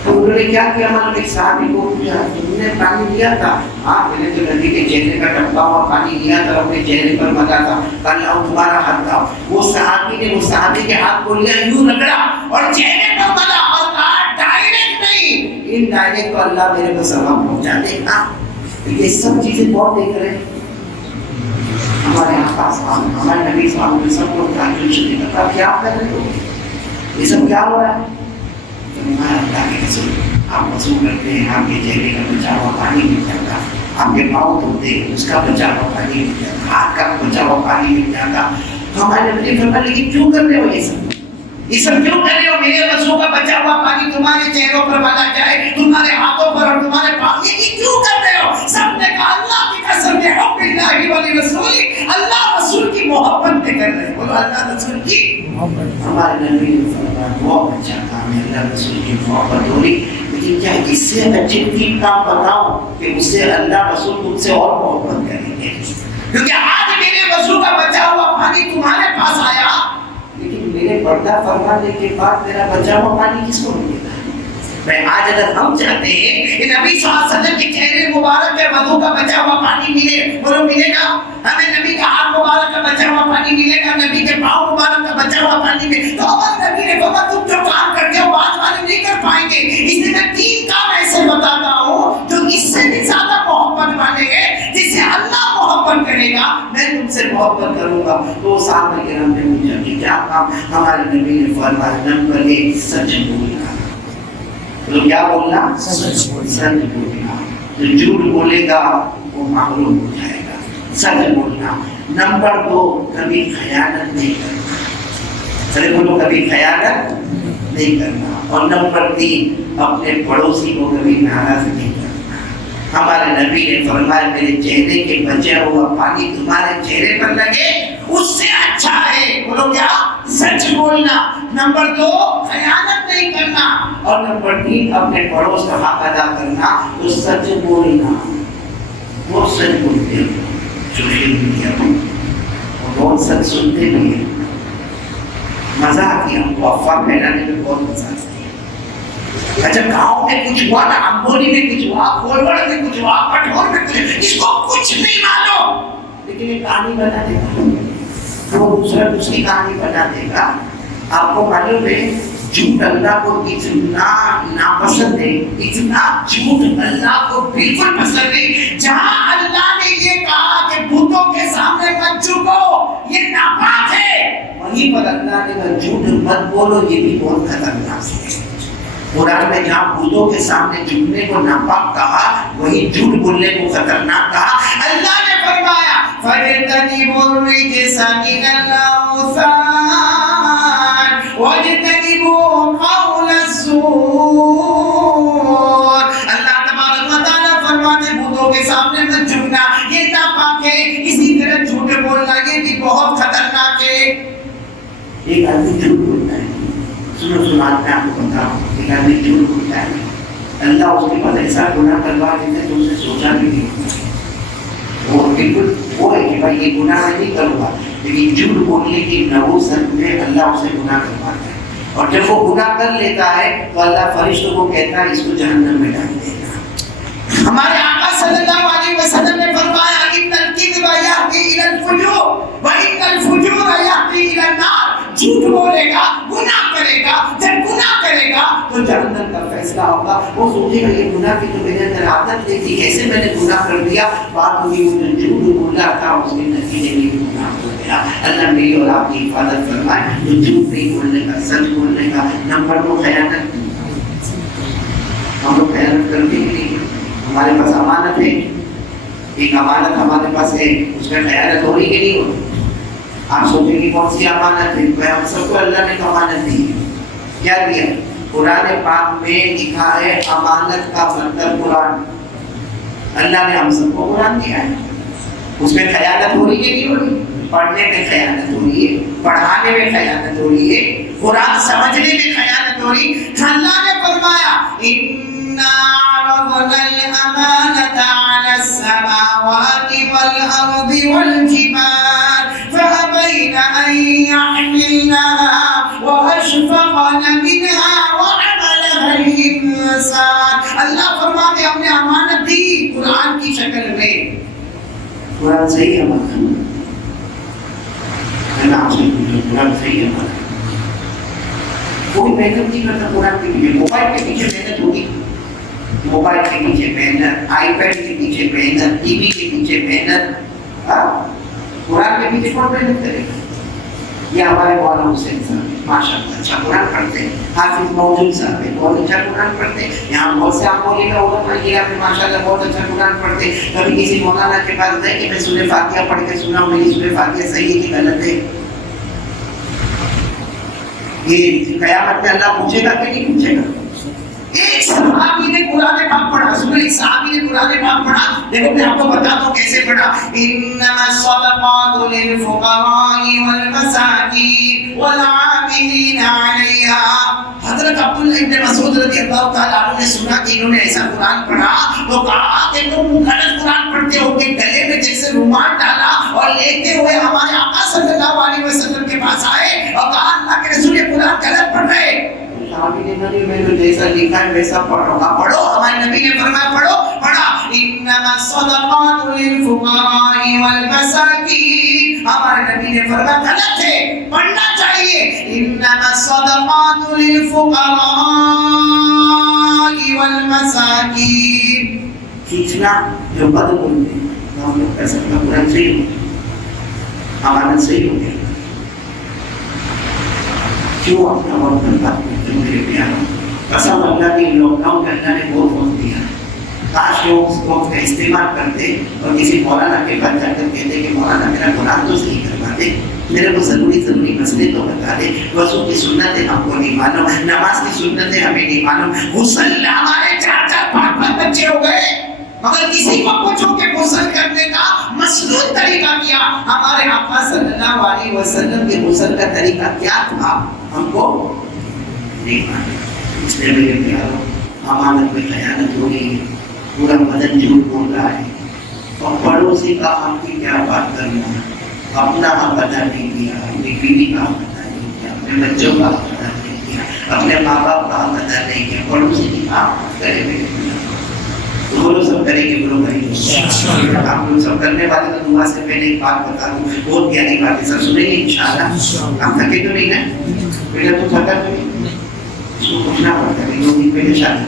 تو انہوں نے کیا کیا, ہمارے ایک صحابی کو پوچھا, تم نے پانی لیا تھا؟ ہاں, میں نے تو نبی کے چہرے کا ٹپکا ہوا پانی لیا تھا, اپنے چہرے پر ملا تھا. کہا تمہارا ہاتھ تھا. وہ صحابی نے اس صحابی کے ہاتھ کو لیا, یوں رگڑا اور چہرے پر ملا اور کہا ڈائریکٹ نہیں, ان ڈائریکٹ تو اللہ میرے کو ثواب پہنچا دے گا. یہ سب چیزیں بہت دیکھ رہے ہیں ہمارے آقا صاحب, ہمارے نبی صاحب نے سب کو تعجب سے دیکھا, کیا کر رہے ہو, یہ سب کیا ہو رہا ہے؟ اللہ کے رسول, آپ وضو کرتے ہیں, آپ کے چہرے کا بچا ہوا پانی مل جاتا, آپ کے پاؤں دھوتے ہیں اس کا بچا ہوا پانی مل جاتا, ہاتھ کا بچا ہوا پانی مل جاتا. تو ہمارے نبی فرمایا لیکن کیوں کر رہے ہو یہ سب کیوں کر رہے ہو؟ میرے وضو کا بچا ہوا پانی تمہارے چہروں پر ملا جائے, تمہارے ہاتھوں پر اور تمہارے پاؤں, یہ کیوں کر رہے ہو؟ سب نے کہا اللہ کی قسم ہے, حب اللہ و رسول, اللہ رسول کی محبت سے کر رہے ہیں. بولو اللہ رسول کی محبت. ہمارے نبی نے فرمایا بہت اچھا کام ہے, اللہ رسول کی محبت ہو رہی, لیکن کیا اس سے اچھی ٹھیک کام بتاؤ کہ اس سے اللہ رسول تم سے اور محبت کریں گے. کیونکہ آج میرے وضو کا بچا ہوا پانی تمہارے پاس آیا, لیکن میرے پردہ فرمانے کے بعد میرا بچا ہوا پانی کس کو ملے گا؟ میں آج اگر ہم چاہتے ہیں کہ نبی صلی اللہ علیہ وسلم کے چہرے مبارک کے وضو کا بچا ہوا پانی ملے, بولو ملے گا؟ ہمیں نبی کا ہاتھ مبارک کا بچا ہوا پانی ملے گا, نبی کے پاؤں مبارک کا بچا ہوا پانی ملے. تو اگر نبی نے فرمایا تم جو کام کرتے ہو بعد والے نہیں کر پائیں گے, اس لیے میں 3 کام ایسے بتاتا ہوں جو اس سے بھی زیادہ محبت والے ہیں, جس سے اللہ محبت کرے گا, میں تم سے محبت کروں گا. تو صحابہ کرام نے پوچھا کہ کیا کام؟ ہمارے نبی نے فرمایا نمبر 1 سچ بولنا. تو کیا بولنا؟ سچ بولنا. جو جھوٹ بولے گا وہ معلوم ہو جائے گا. سچ بولنا. نمبر 2 کبھی خیانت نہیں کرنا. چلے بولو کبھی خیانت نہیں کرنا. اور نمبر 3 اپنے پڑوسی کو کبھی ناراض نہیں کرنا. ہمارے نبی نے فرمایا میرے چہرے کے بچا ہوا پانی تمہارے چہرے پر لگے اس سے اچھا ہے, بولو کیا؟ سچ بولنا. نمبر 2 خیانت نہیں کرنا. اور نمبر 3 اپنے پڑوس کا حق ادا کرنا. تو سچ بولنا. وہ سچ بولتے ہیں سوشل میڈیا پر, اور بہت سچ سنتے بھی ہیں. مزہ آتی ہے ہم کو, افواہ پھیلانے میں بہت مزہ آتی ہے. اچھا گاؤں میں کچھ ہوا نا, امبولی میں کچھ ہوا, کھولوڑ میں کچھ ہوا, کٹھور میں کچھ, اس کو کچھ نہیں معلوم, لیکن ایک کہانی بنا دے گا, وہ دوسرا دوسری کہانی بنا دے گا. آپ کو معلوم ہے جھوٹ اللہ کو اتنا ناپسند ہے, اتنا جھوٹ اللہ کو بالکل پسند ہے. جہاں اللہ نے یہ کہا کہ بتوں کے سامنے مت جھکو, یہ ناپاک ہے, وہیں پر اللہ نے کہا جھوٹ مت بولو, یہ بھی بہت خطرناک ہے. قرآن میں جہاں بتوں کے سامنے جھکنے کو ناپاک کہا, وہیں جھوٹ بولنے کو خطرناک کہا. اللہ نے فرمایا فَاجْتَنِبُوا الرِّجْسَ مِنَ الْأَوْثَانِ وَاجْتَنِبُوا قَوْلَ الزُّورِ. اللہ تبارک و تعالیٰ فرماتے بتوں کے سامنے مت جھکنا, یہ ناپاک ہے. اسی طرح جھوٹ بولنا یہ بھی بہت خطرناک ہے. ایک آدمی جھوٹ بولتا ہے, سنو آج میں آپ کو بتاؤں, ایک آدمی جھوٹ بولتا ہے, اللہ اس کے پاس ایسا گناہ کروا دیتے تو اسے سوچا بھی نہیں ہوتا. وہ بالکل وہ ہے کہ بھائی یہ گناہ میں نہیں کروں گا, لیکن جھوٹ بولنے کی نحوست میں اللہ اسے گناہ کرواتا ہے. اور جب وہ گناہ کر لیتا ہے تو اللہ فرشتوں کو کہتا ہے اس کو جہنم میں ڈال دینا. ہمارے آقا صلی اللہ علیہ وسلم نے فرمایا ان الکذب یہدی الی الفجور وان الفجور یہدی الی النار. جھوٹ بولے گا, گناہ کرے گا, جب گناہ کرے گا تو جہنم کا فیصلہ ہوگا. وہ سوچے گا یہ گناہ کی تو میرے اندر عادت نہیں تھی, کیسے میں نے گناہ کر دیا. بات ہوئی وہ جو جھوٹ بولا تھا اس کے نتیجے میں گناہ ہو گیا. اللہ میری اور آپ کی حفاظت فرمائے. تو جھوٹ نہیں بولنے کا, سچ بولنے کا. نمبر 2 خیانت. ہم لوگ خیانت کرتے ہی نہیں, ہمارے پاس امانت ہے, ایک امانت ہمارے پاس ہے، اس میں خیانت ہو رہی کہ نہیں ہو رہی؟ آپ سوچیں کہ کون سی امانت ہے؟ ہم سب کو اللہ نے امانت دی ہے. کیا دیا؟ قرآن پاک میں لکھا ہے امانت کا مطلب قرآن. اللہ نے ہم سب کو قرآن دیا ہے، اس میں خیانت ہو رہی ہے کہ نہیں ہو رہی؟ پڑھنے میں خیانت ہو رہی ہے، پڑھانے میں خیانت ہو رہی ہے، قرآن سمجھنے میں خیانت ہو رہی. اللہ نے فرمایا اِنَّا عَرَضْنَا الْأَمَانَةَ عَلَى السَّمَاوَاتِ وَالْأَرْضِ وَالْجِبَالِ فَأَبَيْنَ أَن يَحْمِلْنَهَا وَأَشْفَقْنَ مِنْهَا وَحَمَلَهَا الْإِنسَانُ. اللہ فرماتے ہم نے امانت دی قرآن کی شکل میں. قرآن صحیح امانت ہے نا؟ قرآن صحیح امانت. کوئی محنت نہیں کرتا قرآن کے پیچھے. موبائل کے پیچھے محنت ہوگی، موبائل کے پیچھے محنت، آئی پیڈ کے پیچھے محنت، ٹی وی کے پیچھے محنت. قرآن کے پیچھے کون محنت کرے گا؟ یہ ہمارے مولانا حسین صاحب ماشاء اللہ اچھا قرآن پڑھتے ہیں. حافظ موجود صاحب ہے، بہت اچھا قرآن پڑھتے ہیں. یہاں بہت سے آپ بولے گا ماشاء اللہ بہت اچھا قرآن پڑھتے ہیں. کبھی کسی مولانا کے پاس گئے کہ میں سورہ فاتحہ پڑھ کے سنا ہوں، میری سورہ فاتحہ صحیح ہے کہ غلط ہے؟ یہ قیامت میں اللہ پوچھے گا کہ نہیں پوچھے گا؟ ایک صحابی نے قرآن پاک پڑھا، سنو ایک صحابی نے قرآن پاک پڑھا. دیکھو میں آپ کو بتاتا ہوں کیسے پڑھا. انما الصدقات للفقراء والمساکین والعاملین علیہا. حضرت عبداللہ ابن مسعود رضی اللہ تعالیٰ عنہ نے سنا کہ انہوں نے ایسا قرآن پڑھا تو کہا کہ تم غلط قرآن پڑھتے ہو. کہ گلے میں جیسے رومال ڈالا اور لیتے ہوئے ہمارے آقا صلی اللہ علیہ وسلم کے پاس آئے اور کہا اللہ کے رسول قرآن غلط پڑھ رہے. صحابی نے کہا میں تو جیسا لکھا ہے ویسا پڑھوں گا. پڑھو. ہمارے نبی نے فرمایا پڑھو. پڑھا انما الصدقات للفقراء والمساکین. ہمارے نبی نے فرمایا غلط ہے، پڑھنا چاہیے انما الصدقات للفقراء والمساکین. کھینچنا جو بد بولتے ہیں ہم لوگ کہہ سکتے ہیں قرآن صحیح ہو، امانت صحیح ہو گیا. کیوں اپنا وقت برباد کرتے ہیں میرے پیاروں؟ قسم اللہ کی لاک ڈاؤن کا اللہ نے بہت وقت دیا. کاش لوگ اس وقت کا استعمال کرتے اور کسی مولانا کے پاس جا کر کہتے کہ مولانا میرا قرآن تو صحیح کروا دے، میرے کو ضروری مسئلے تو بتا دے. وضو کی سنتیں ہم کو نہیں معلوم، نماز کی سنتیں ہمیں نہیں معلوم. غسل ہمارے 4-5 بچے ہو گئے مگر کسی کو پوچھو کہ غسل کرنے کا مسنون طریقہ کیا. ہمارے آقا صلی اللہ علیہ وسلم کے غسل کا طریقہ کیا تھا ہم کو نہیں معلوم. اس لیے میرے پیاروں امانت میں خیانت ہو رہی ہے، پورا بدن جھوٹ بول رہا ہے. اور پڑوسی کا ہم کی کیا بات کرنا، اپنا ہم پتہ نہیں کیا، اپنی بیوی کا پتہ نہیں کیا، اپنے بچوں کا پتہ نہیں کیا، اپنے ماں باپ کا پتہ نہیں کیا. پڑوسی کی آپ کرے میرے بولو سب کریں گے، بولو کریں گے. آپ لوگ سب کرنے والے تو دعا سے پہلے ایک بات بتا دوں، بہت پیاری بات ہے، سب سنیں گے انشاءاللہ. ہم تھکے تو نہیں نا؟ بیٹا تو تھکا تو نہیں؟ اس کو پوچھنا پڑتا ہے 2 دن پہلے شادی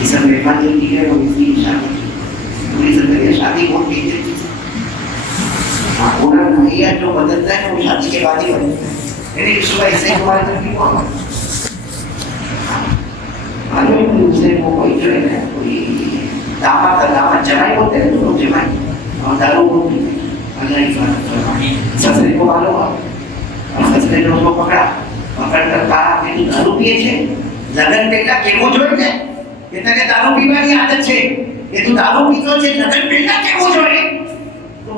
یہ سب مہمان جو کی ہے وہ اس کی شادی پوری زندگی شادی بہت کیجیے. پورا مہیا جو بدلتا ہے وہ شادی کے بعد ہی بدلتا ہے. یعنی کہ صبح ایسے ہمارے گھر کی کون دوسرے کو کوئی جو ہے کوئی داماد جمائی ہوتے ہیں تو لوگ جمائی اور دارو ہوتے ہیں. اللہ حفاظت فرمائے. سسرے کو معلوم ہوا اور سسرے نے اس کو پکڑا کر کہا کہ تو دارو پیے چھے લગન પહેલા કેવો જોઈએ કે તને દારૂ પીવાની આદત છે કે તું દારૂ પીતો છે લગન પહેલા કેવો જોઈએ તો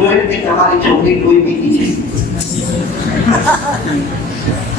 જોઈએ કે તમારી છોકરી કોઈ પીતી છે.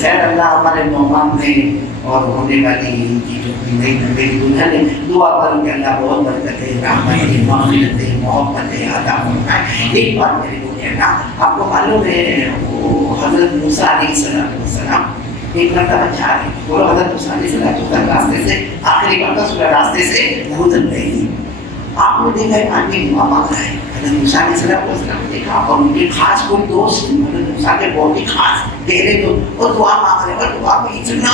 خیر اللہ ہمارے مہمان میں اور ہونے والی کی جو نئی میری دلہن ہے، دعا کروں کہ اللہ بہت برکتیں، رحمتیں، مغفرتیں، محبتیں عطا فرمائے۔ ایک بات میرے کو کہنا، آپ کو معلوم ہے وہ حضرت موسیٰ علیہ السلام ایک مرتبہ جا رہے ہیں، بولو حضرت موسیٰ علیہ السلام راستے سے آخری مرتبہ راستے سے گزر رہے ہیں، آپ نے دیکھا ایک آدمی دعا مانگ رہا ہے، حضرت موسیٰ علیہ السلام نے دیکھا اور ان کے خاص کوئی دوست حضرت موسیٰ کے بہت ہی خاص گہرے دوست اور دعا مانگ رہے اور دعا میں اتنا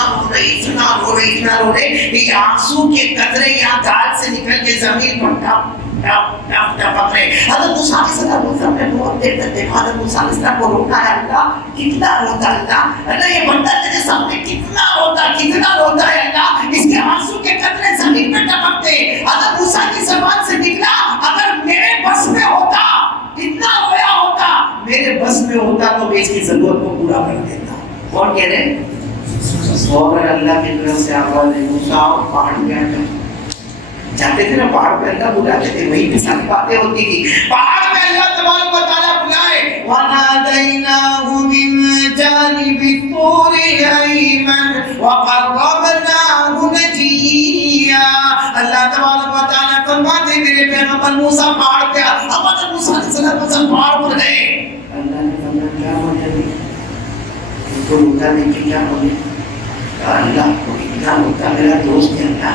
رو رہے کہ آنسو کے قطرے یہاں گال سے نکل کے زمین پر ٹپ ٹپک رہے۔ حضرت موسیٰ علیہ السلام نے بہت دیر تک دیکھا، حضرت موسیٰ علیہ السلام کو روتا ہے، اللہ کتنا روتا ہے، اللہ یہ بندہ تیرے سامنے کتنا روتا ہے اللہ، اس کے آنسو کے قطرے زمین پہ ٹپکتے۔ حضرت موسیٰ کی زبان سے نکلا، اگر میرے بس میں ہوتا، اتنا رویا ہوتا، میرے بس میں ہوتا تو میں اس کی ضرورت کو پورا کر دیتا۔ کون کہہ رہے؟ سوبر اللہ کی طرف سے آواز ہے، موسیٰ اور پہاڑ پہ آ جاؤ۔ جاتے تھے نا پہاڑ پہ اللہ بلاتے تھے، وہی پہ ساری باتیں ہوتی تھی، پہاڑ پہ اللہ تبارک و تعالیٰ بلائے، وَنَادَيْنَاهُ مِن جَانِبِ الطُّورِ الْأَيْمَنِ وَقَرَّبْنَاهُ نَجِيًّا۔ اللہ تبارک و تعالیٰ فرماتے میرے پیغمبر موسیٰ پہاڑ پہ آ، اب حضرت موسیٰ علیہ السلام پہاڑ پر گئے، اللہ نے فرمایا کیا وجہ دی؟ ان کو روتا نہیں کہ کیا بولے؟ اللہ کو اتنا روتا میرا دوست ہے، اللہ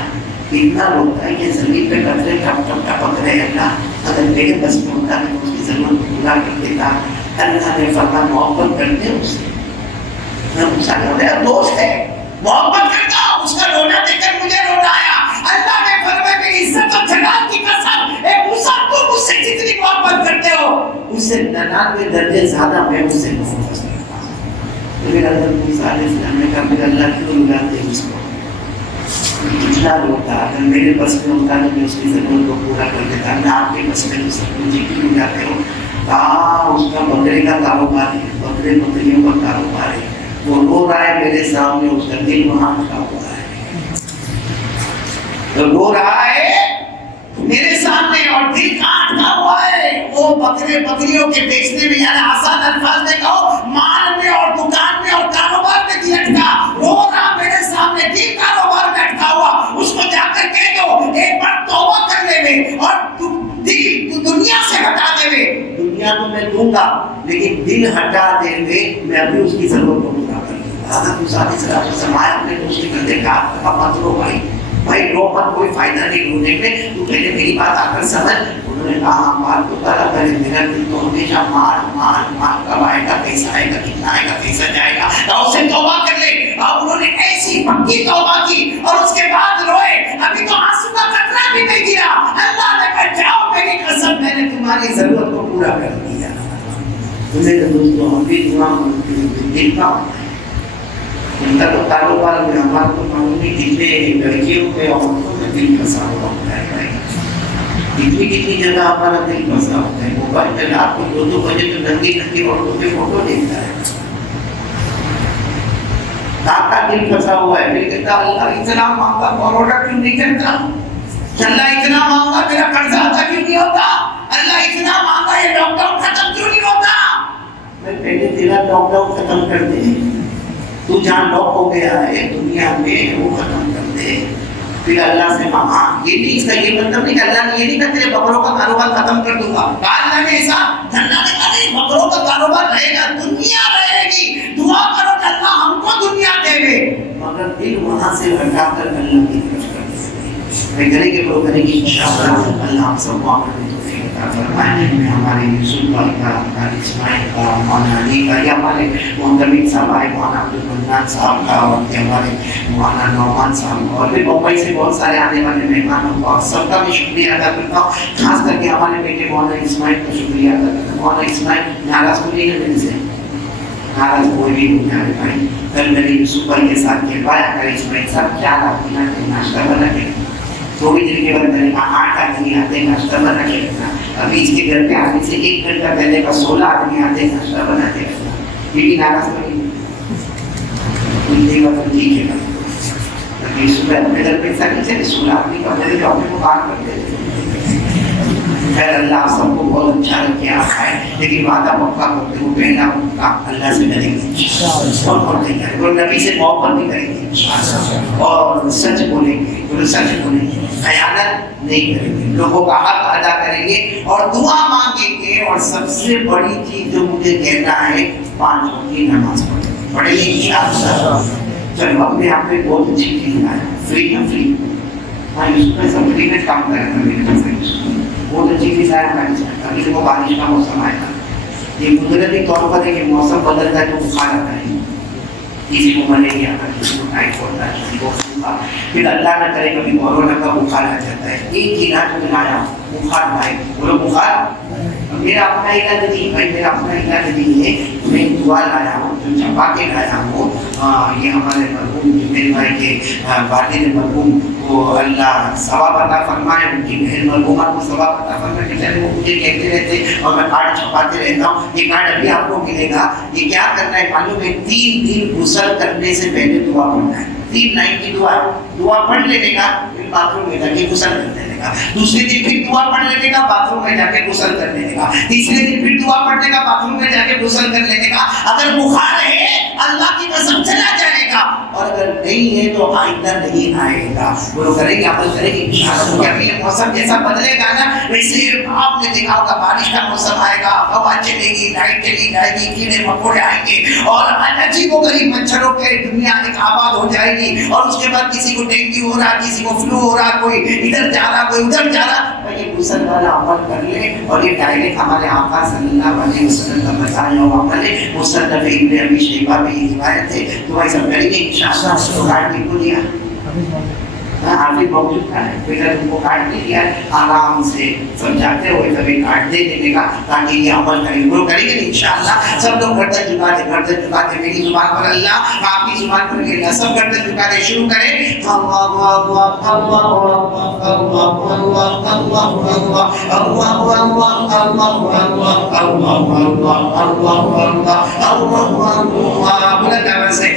اتنا روتا ہے کہ زمین پہ قطرے ٹپک رہے، اللہ اگر میرے بس میں ہوتا ہے تو اس کی ضرورت کو پورا کر دیتا۔ اللہ نے فرمایا محبت کرتے ہو اس سے، میں موسیٰ نے میرا دوست ہے، محبت کرتا ہوں، اس کا رونا دیکھ کر مجھے رونا آیا۔ اللہ نے فرمایا میری عزت و جلال کی قسم، اے موسیٰ تم مجھ سے جتنی محبت کرتے ہو اس سے 99 درجے زیادہ میں اس سے محبت کرتا ہوں۔ پھر حضرت موسیٰ علیہ السلام نے کہا میرا اللہ کیوں رلاتے ہیں اس کو، اتنا روتا، اگر میرے بس میں ہوتا تو میں اس کی ضرورت کو پورا کر دیتا، میں آپ کے بس میں مجھے کیوں جاتے ہو؟ کہا اس کا بکرے کا کاروبار ہے، بکرے بکریوں کا کاروبار ہے، وہ رو رہا ہے میرے سامنے، اس کا دل وہاں اٹھا ہوا ہے، رو رہا ہے میرے سامنے اور دل کہاں اٹھا ہوا ہے؟ وہ بکرے بکریوں کے بیچنے میں، یعنی آسان الفاظ میں کہو مال میں اور دکان میں اور کاروبار میں دل اٹھا، رو رہا میرے سامنے، دل کاروبار میں اٹھا ہوا، اس کو جا کر کہہ دو ایک بار توبہ کر لے میں اور دل دنیا سے ہٹا دے میں، دنیا تو میں دوں گا لیکن دل ہٹا دے میں ابھی اس کی ضرورت کو پورا کر دوں گا۔ حضرت موسیٰ علیہ السلام اپنے دوستی کر دیکھا، مت رو بھائی رو مت، کوئی فائدہ نہیں رونے میں، تو پہلے میری بات آ کر سمجھ۔ انہوں نے کہا مال تو کرا کرے، میرا دل تو ہمیشہ مال کب آئے گا، پیسہ آئے گا، کتنا آئے گا، پیسہ جائے گا، تو اس سے توبہ کر لے۔ اور انہوں نے ایسی پکی توبہ کی اور اس کے بعد روئے، ابھی تو آنسو کا قطرہ بھی نہیں گرا۔ اللہ نے کہا جاؤ میری قسم میں نے تمہاری ضرورت کو پورا کر دیا۔ میرے دوستوں ہم بھی دعا مانگتے ہیں، دل کا ان کا تو کاروبار میں، ہمارا تو معلوم نہیں کتنے لڑکیوں پہ عورتوں میں دل پھنسا ہوا ہوتا ہے، کتنی جگہ ہمارا دل پھنسا ہوتا ہے۔ موبائل میں رات کو 2 بجے تو ننگی عورتوں کے فوٹو دیکھتا ہے، کا دل پھنسا ہوا ہے۔ پھر کہتا اللہ اتنا مانگا پروڈکٹ کیوں نہیں کرتا، اللہ اتنا مانگا میرا قرضہ ادا کیوں نہیں ہوتا، اللہ اتنا مانگا یہ لاک ڈاؤن ختم کیوں نہیں ہوتا۔ میں پہلے تیرا لاک ڈاؤن ختم کر دے، تو جہاں لاک ہو گیا ہے دنیا میں وہ ختم کر دے، پھر اللہ سے مانگا۔ یہ نہیں، اس کا یہ مطلب نہیں کہ اللہ نے یہ نہیں کہا تیرے بکروں کا کاروبار ختم کر دوں گا، اللہ نے ایسا دھننا نے کہا نہیں، بکروں کا کاروبار رہے گا، دنیا رہے گی، دعا کرو کہ اللہ ہم کو دنیا دے دے، مگر دل وہاں سے ہٹا کر اللہ کی طرف کر دے۔ میں کریں گے وہ کریں گے انشاءاللہ، اللہ ہم سب کو فرمائے۔ ہمارے یوسف بھائی کا، ہمارے اسماعیل کا، مولانا علی کا، یا ہمارے محتمین صاحب آئے، مولانا عبدالمنان صاحب کا، اور ہمارے مولانا نعمان صاحب، اور بھی بمبئی سے بہت سارے آنے والے مہمانوں کا، اور سب کا بھی شکریہ ادا کرتا ہوں۔ خاص کر کے ہمارے بیٹے مولانا اسماعیل کا شکریہ ادا کرتا ہوں۔ مولانا اسماعیل ناراض ہوئی ہے میرے سے، ناراض کوئی بھی نہیں ہے بھائی، کل میں نے یوسف بھائی کے ساتھ کہوایا کہ اسماعیل صاحب کیا آپ ناشتہ بنا کے تھوڑی دیر کے بعد میں نے کہا 8 آدمی آتے ہیں ناشتہ بنا کے رکھنا، ابھی اس کے گھر پہ آنے سے 1 گھنٹہ پہلے کا 16 آدمی آتے ہیں ناشتہ بنا کے رکھنا، یہ بھی ناراض ہوئی نہیں بات ٹھیک ہے ابھی صبح اپنے گھر پہ ایسا نہیں چلے 16 آدمی کا میرے جو اپنے کو بات کرتے تھے خیر اللہ سب کو بہت اچھا رکھے آپ آئے، لیکن وعدہ پکا کرتے ہو پہلا کا اللہ سے ڈریں گے اور نہیں اور نبی سے محبت بھی کریں گے اور سچ بولیں گے، سچ بولیں گے، خیانت نہیں کریں گے، لوگوں کا حق ادا کریں گے اور دعا مانگیں گے، اور سب سے بڑی چیز جو مجھے کہنا ہے 5 وقت کی نماز پڑھیں گے انشاءاللہ۔ چلو اپنے آپ میں بہت اچھی چیز ہے، فری ہے، فری سب فری میں کام کریں، بہت اچھی چیز ہے۔ ابھی دیکھو بارش کا موسم آئے گا، یہ قدرتی طور پر ہے کہ موسم بدلتا ہے تو بخار آتا ہے، کسی کو ملیریا آتا ہے، کسی کو ٹائیفائڈ آتا ہے، کسی کو فلو، پھر اللہ نہ کرے کبھی کورونا کا بخار آ جاتا ہے۔ ایک علاج میں لایا بخار لائے، بولو بخار، میرا اپنا علاج نہیں بھائی، میرا اپنا علاج نہیں ہے، میں دعا لایا ہوں، جو چھپا کے لایا ہوں، یہ ہمارے مرحوم میرے بھائی کے والد مرحوم کو اللہ ثواب عطا فرمائے، ان کی بہن مرحومہ کو ثواب عطا فرمائے، کہ وہ مجھے کہتے رہتے اور میں کارڈ چھپاتے رہتا ہوں، یہ کارڈ ابھی آپ کو ملے گا۔ یہ کیا کرنا ہے معلوم ہے؟ 3 دن غسل کرنے سے پہلے دعا پڑھنا ہے، 3 لائن کی دعا پڑھ لینے کا، پھر باتھ روم میں جا کے غسل کر لینے کا، دوسرے دن پھر دعا پڑھ لینے کا، باتھ روم میں جا کے غسل کر لینے کا، تیسرے دن پھر دعا پڑھنے کا، باتھ روم میں جا کے غسل کر لینے کا۔ اگر بخار ہے اللہ کی قسم چلا جائے گا، اور اگر نہیں ہے تو آئندہ نہیں آئے گا۔ وہ کریں گے، عمل کریں گے انشاءاللہ، کیونکہ ابھی یہ موسم جیسا بدلے گا نا، ویسے آپ نے دیکھا ہوگا بارش کا موسم آئے گا، ہوا چلے گی، لائٹ چلی جائے گی، کیڑے مکوڑے آئیں گے، اور عجیب و غریب مچھروں کے دنیا ایک آباد ہو جائے گی، اور اس کے بعد کسی کو ڈینگو ہو رہا، کسی کو فلو ہو رہا، کوئی ادھر جا رہا، کوئی ادھر جا رہا۔ یہ غسل والا عمل کر لے، اور یہ ڈائریکٹ ہمارے آقا صلی اللہ علیہ وسلم کا بتایا ہوا عمل ہے۔ مصنف ابن ابی شیبہ میں یہ روایت ہے، تو بھائی سب کریں گے انشاءاللہ۔ کارڈ نہیں کو دیا، حافظ موجود تھا، بیٹا تم کو کارڈ نہیں دیا، آرام سے سمجھاتے ہوئے کبھی کارڈ دے دینے کا، تاکہ یہ عمل کریں، وہ کریں گے انشاءاللہ۔ سب لوگ گردن جھکاتے، گردن جھکاتے، میری زبان پر اللہ، آپ کی زبان پر اللہ، سب گردن جھکاتے شروع کریں۔ اللہ اللہ اللہ اللہ اللہ اللہ اللہ اللہ اللہ اللہ بلند آواز سے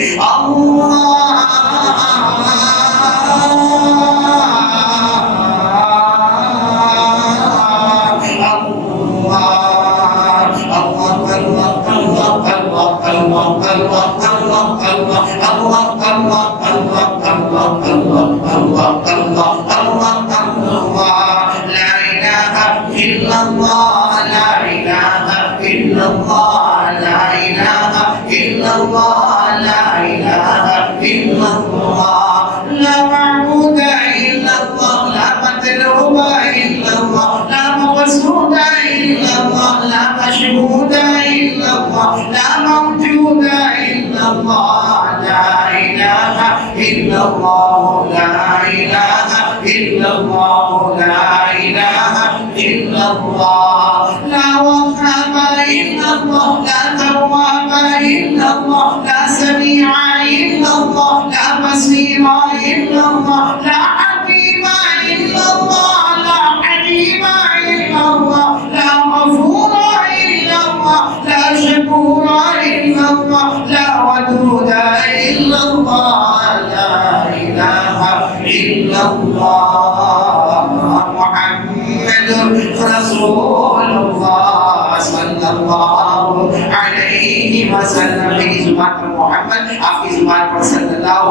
محمد، آپ کی زبان پر صلی اللہ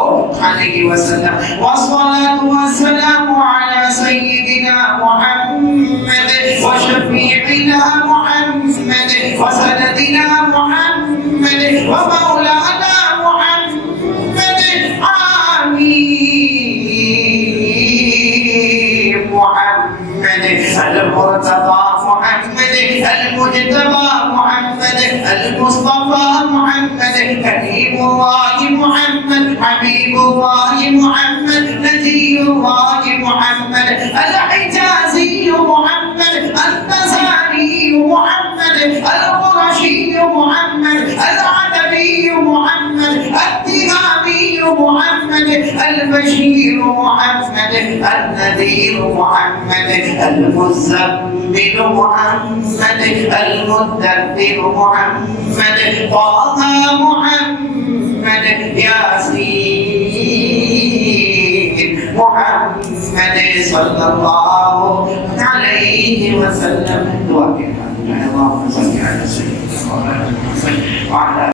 علیہ وسلم۔ والصلاة والسلام على سيدنا محمد وشفيعنا محمد وسندنا محمد ومولانا محمد، آمين محمد المرتضى محمد المجتبى محمد المصطفى محمد كريم الله محمد حبيب الله محمد نبي الله محمد الحجازي محمد النزاري محمد القرشي محمد العتبي محمد التهامي محمد البشير محمد النذير محمد المزمل محمد المدثر محمد طه محمد ياسين محمد صلى الله عليه عليه وسلم. دعا کے بعد اللهم صل على سيدنا محمد وعلى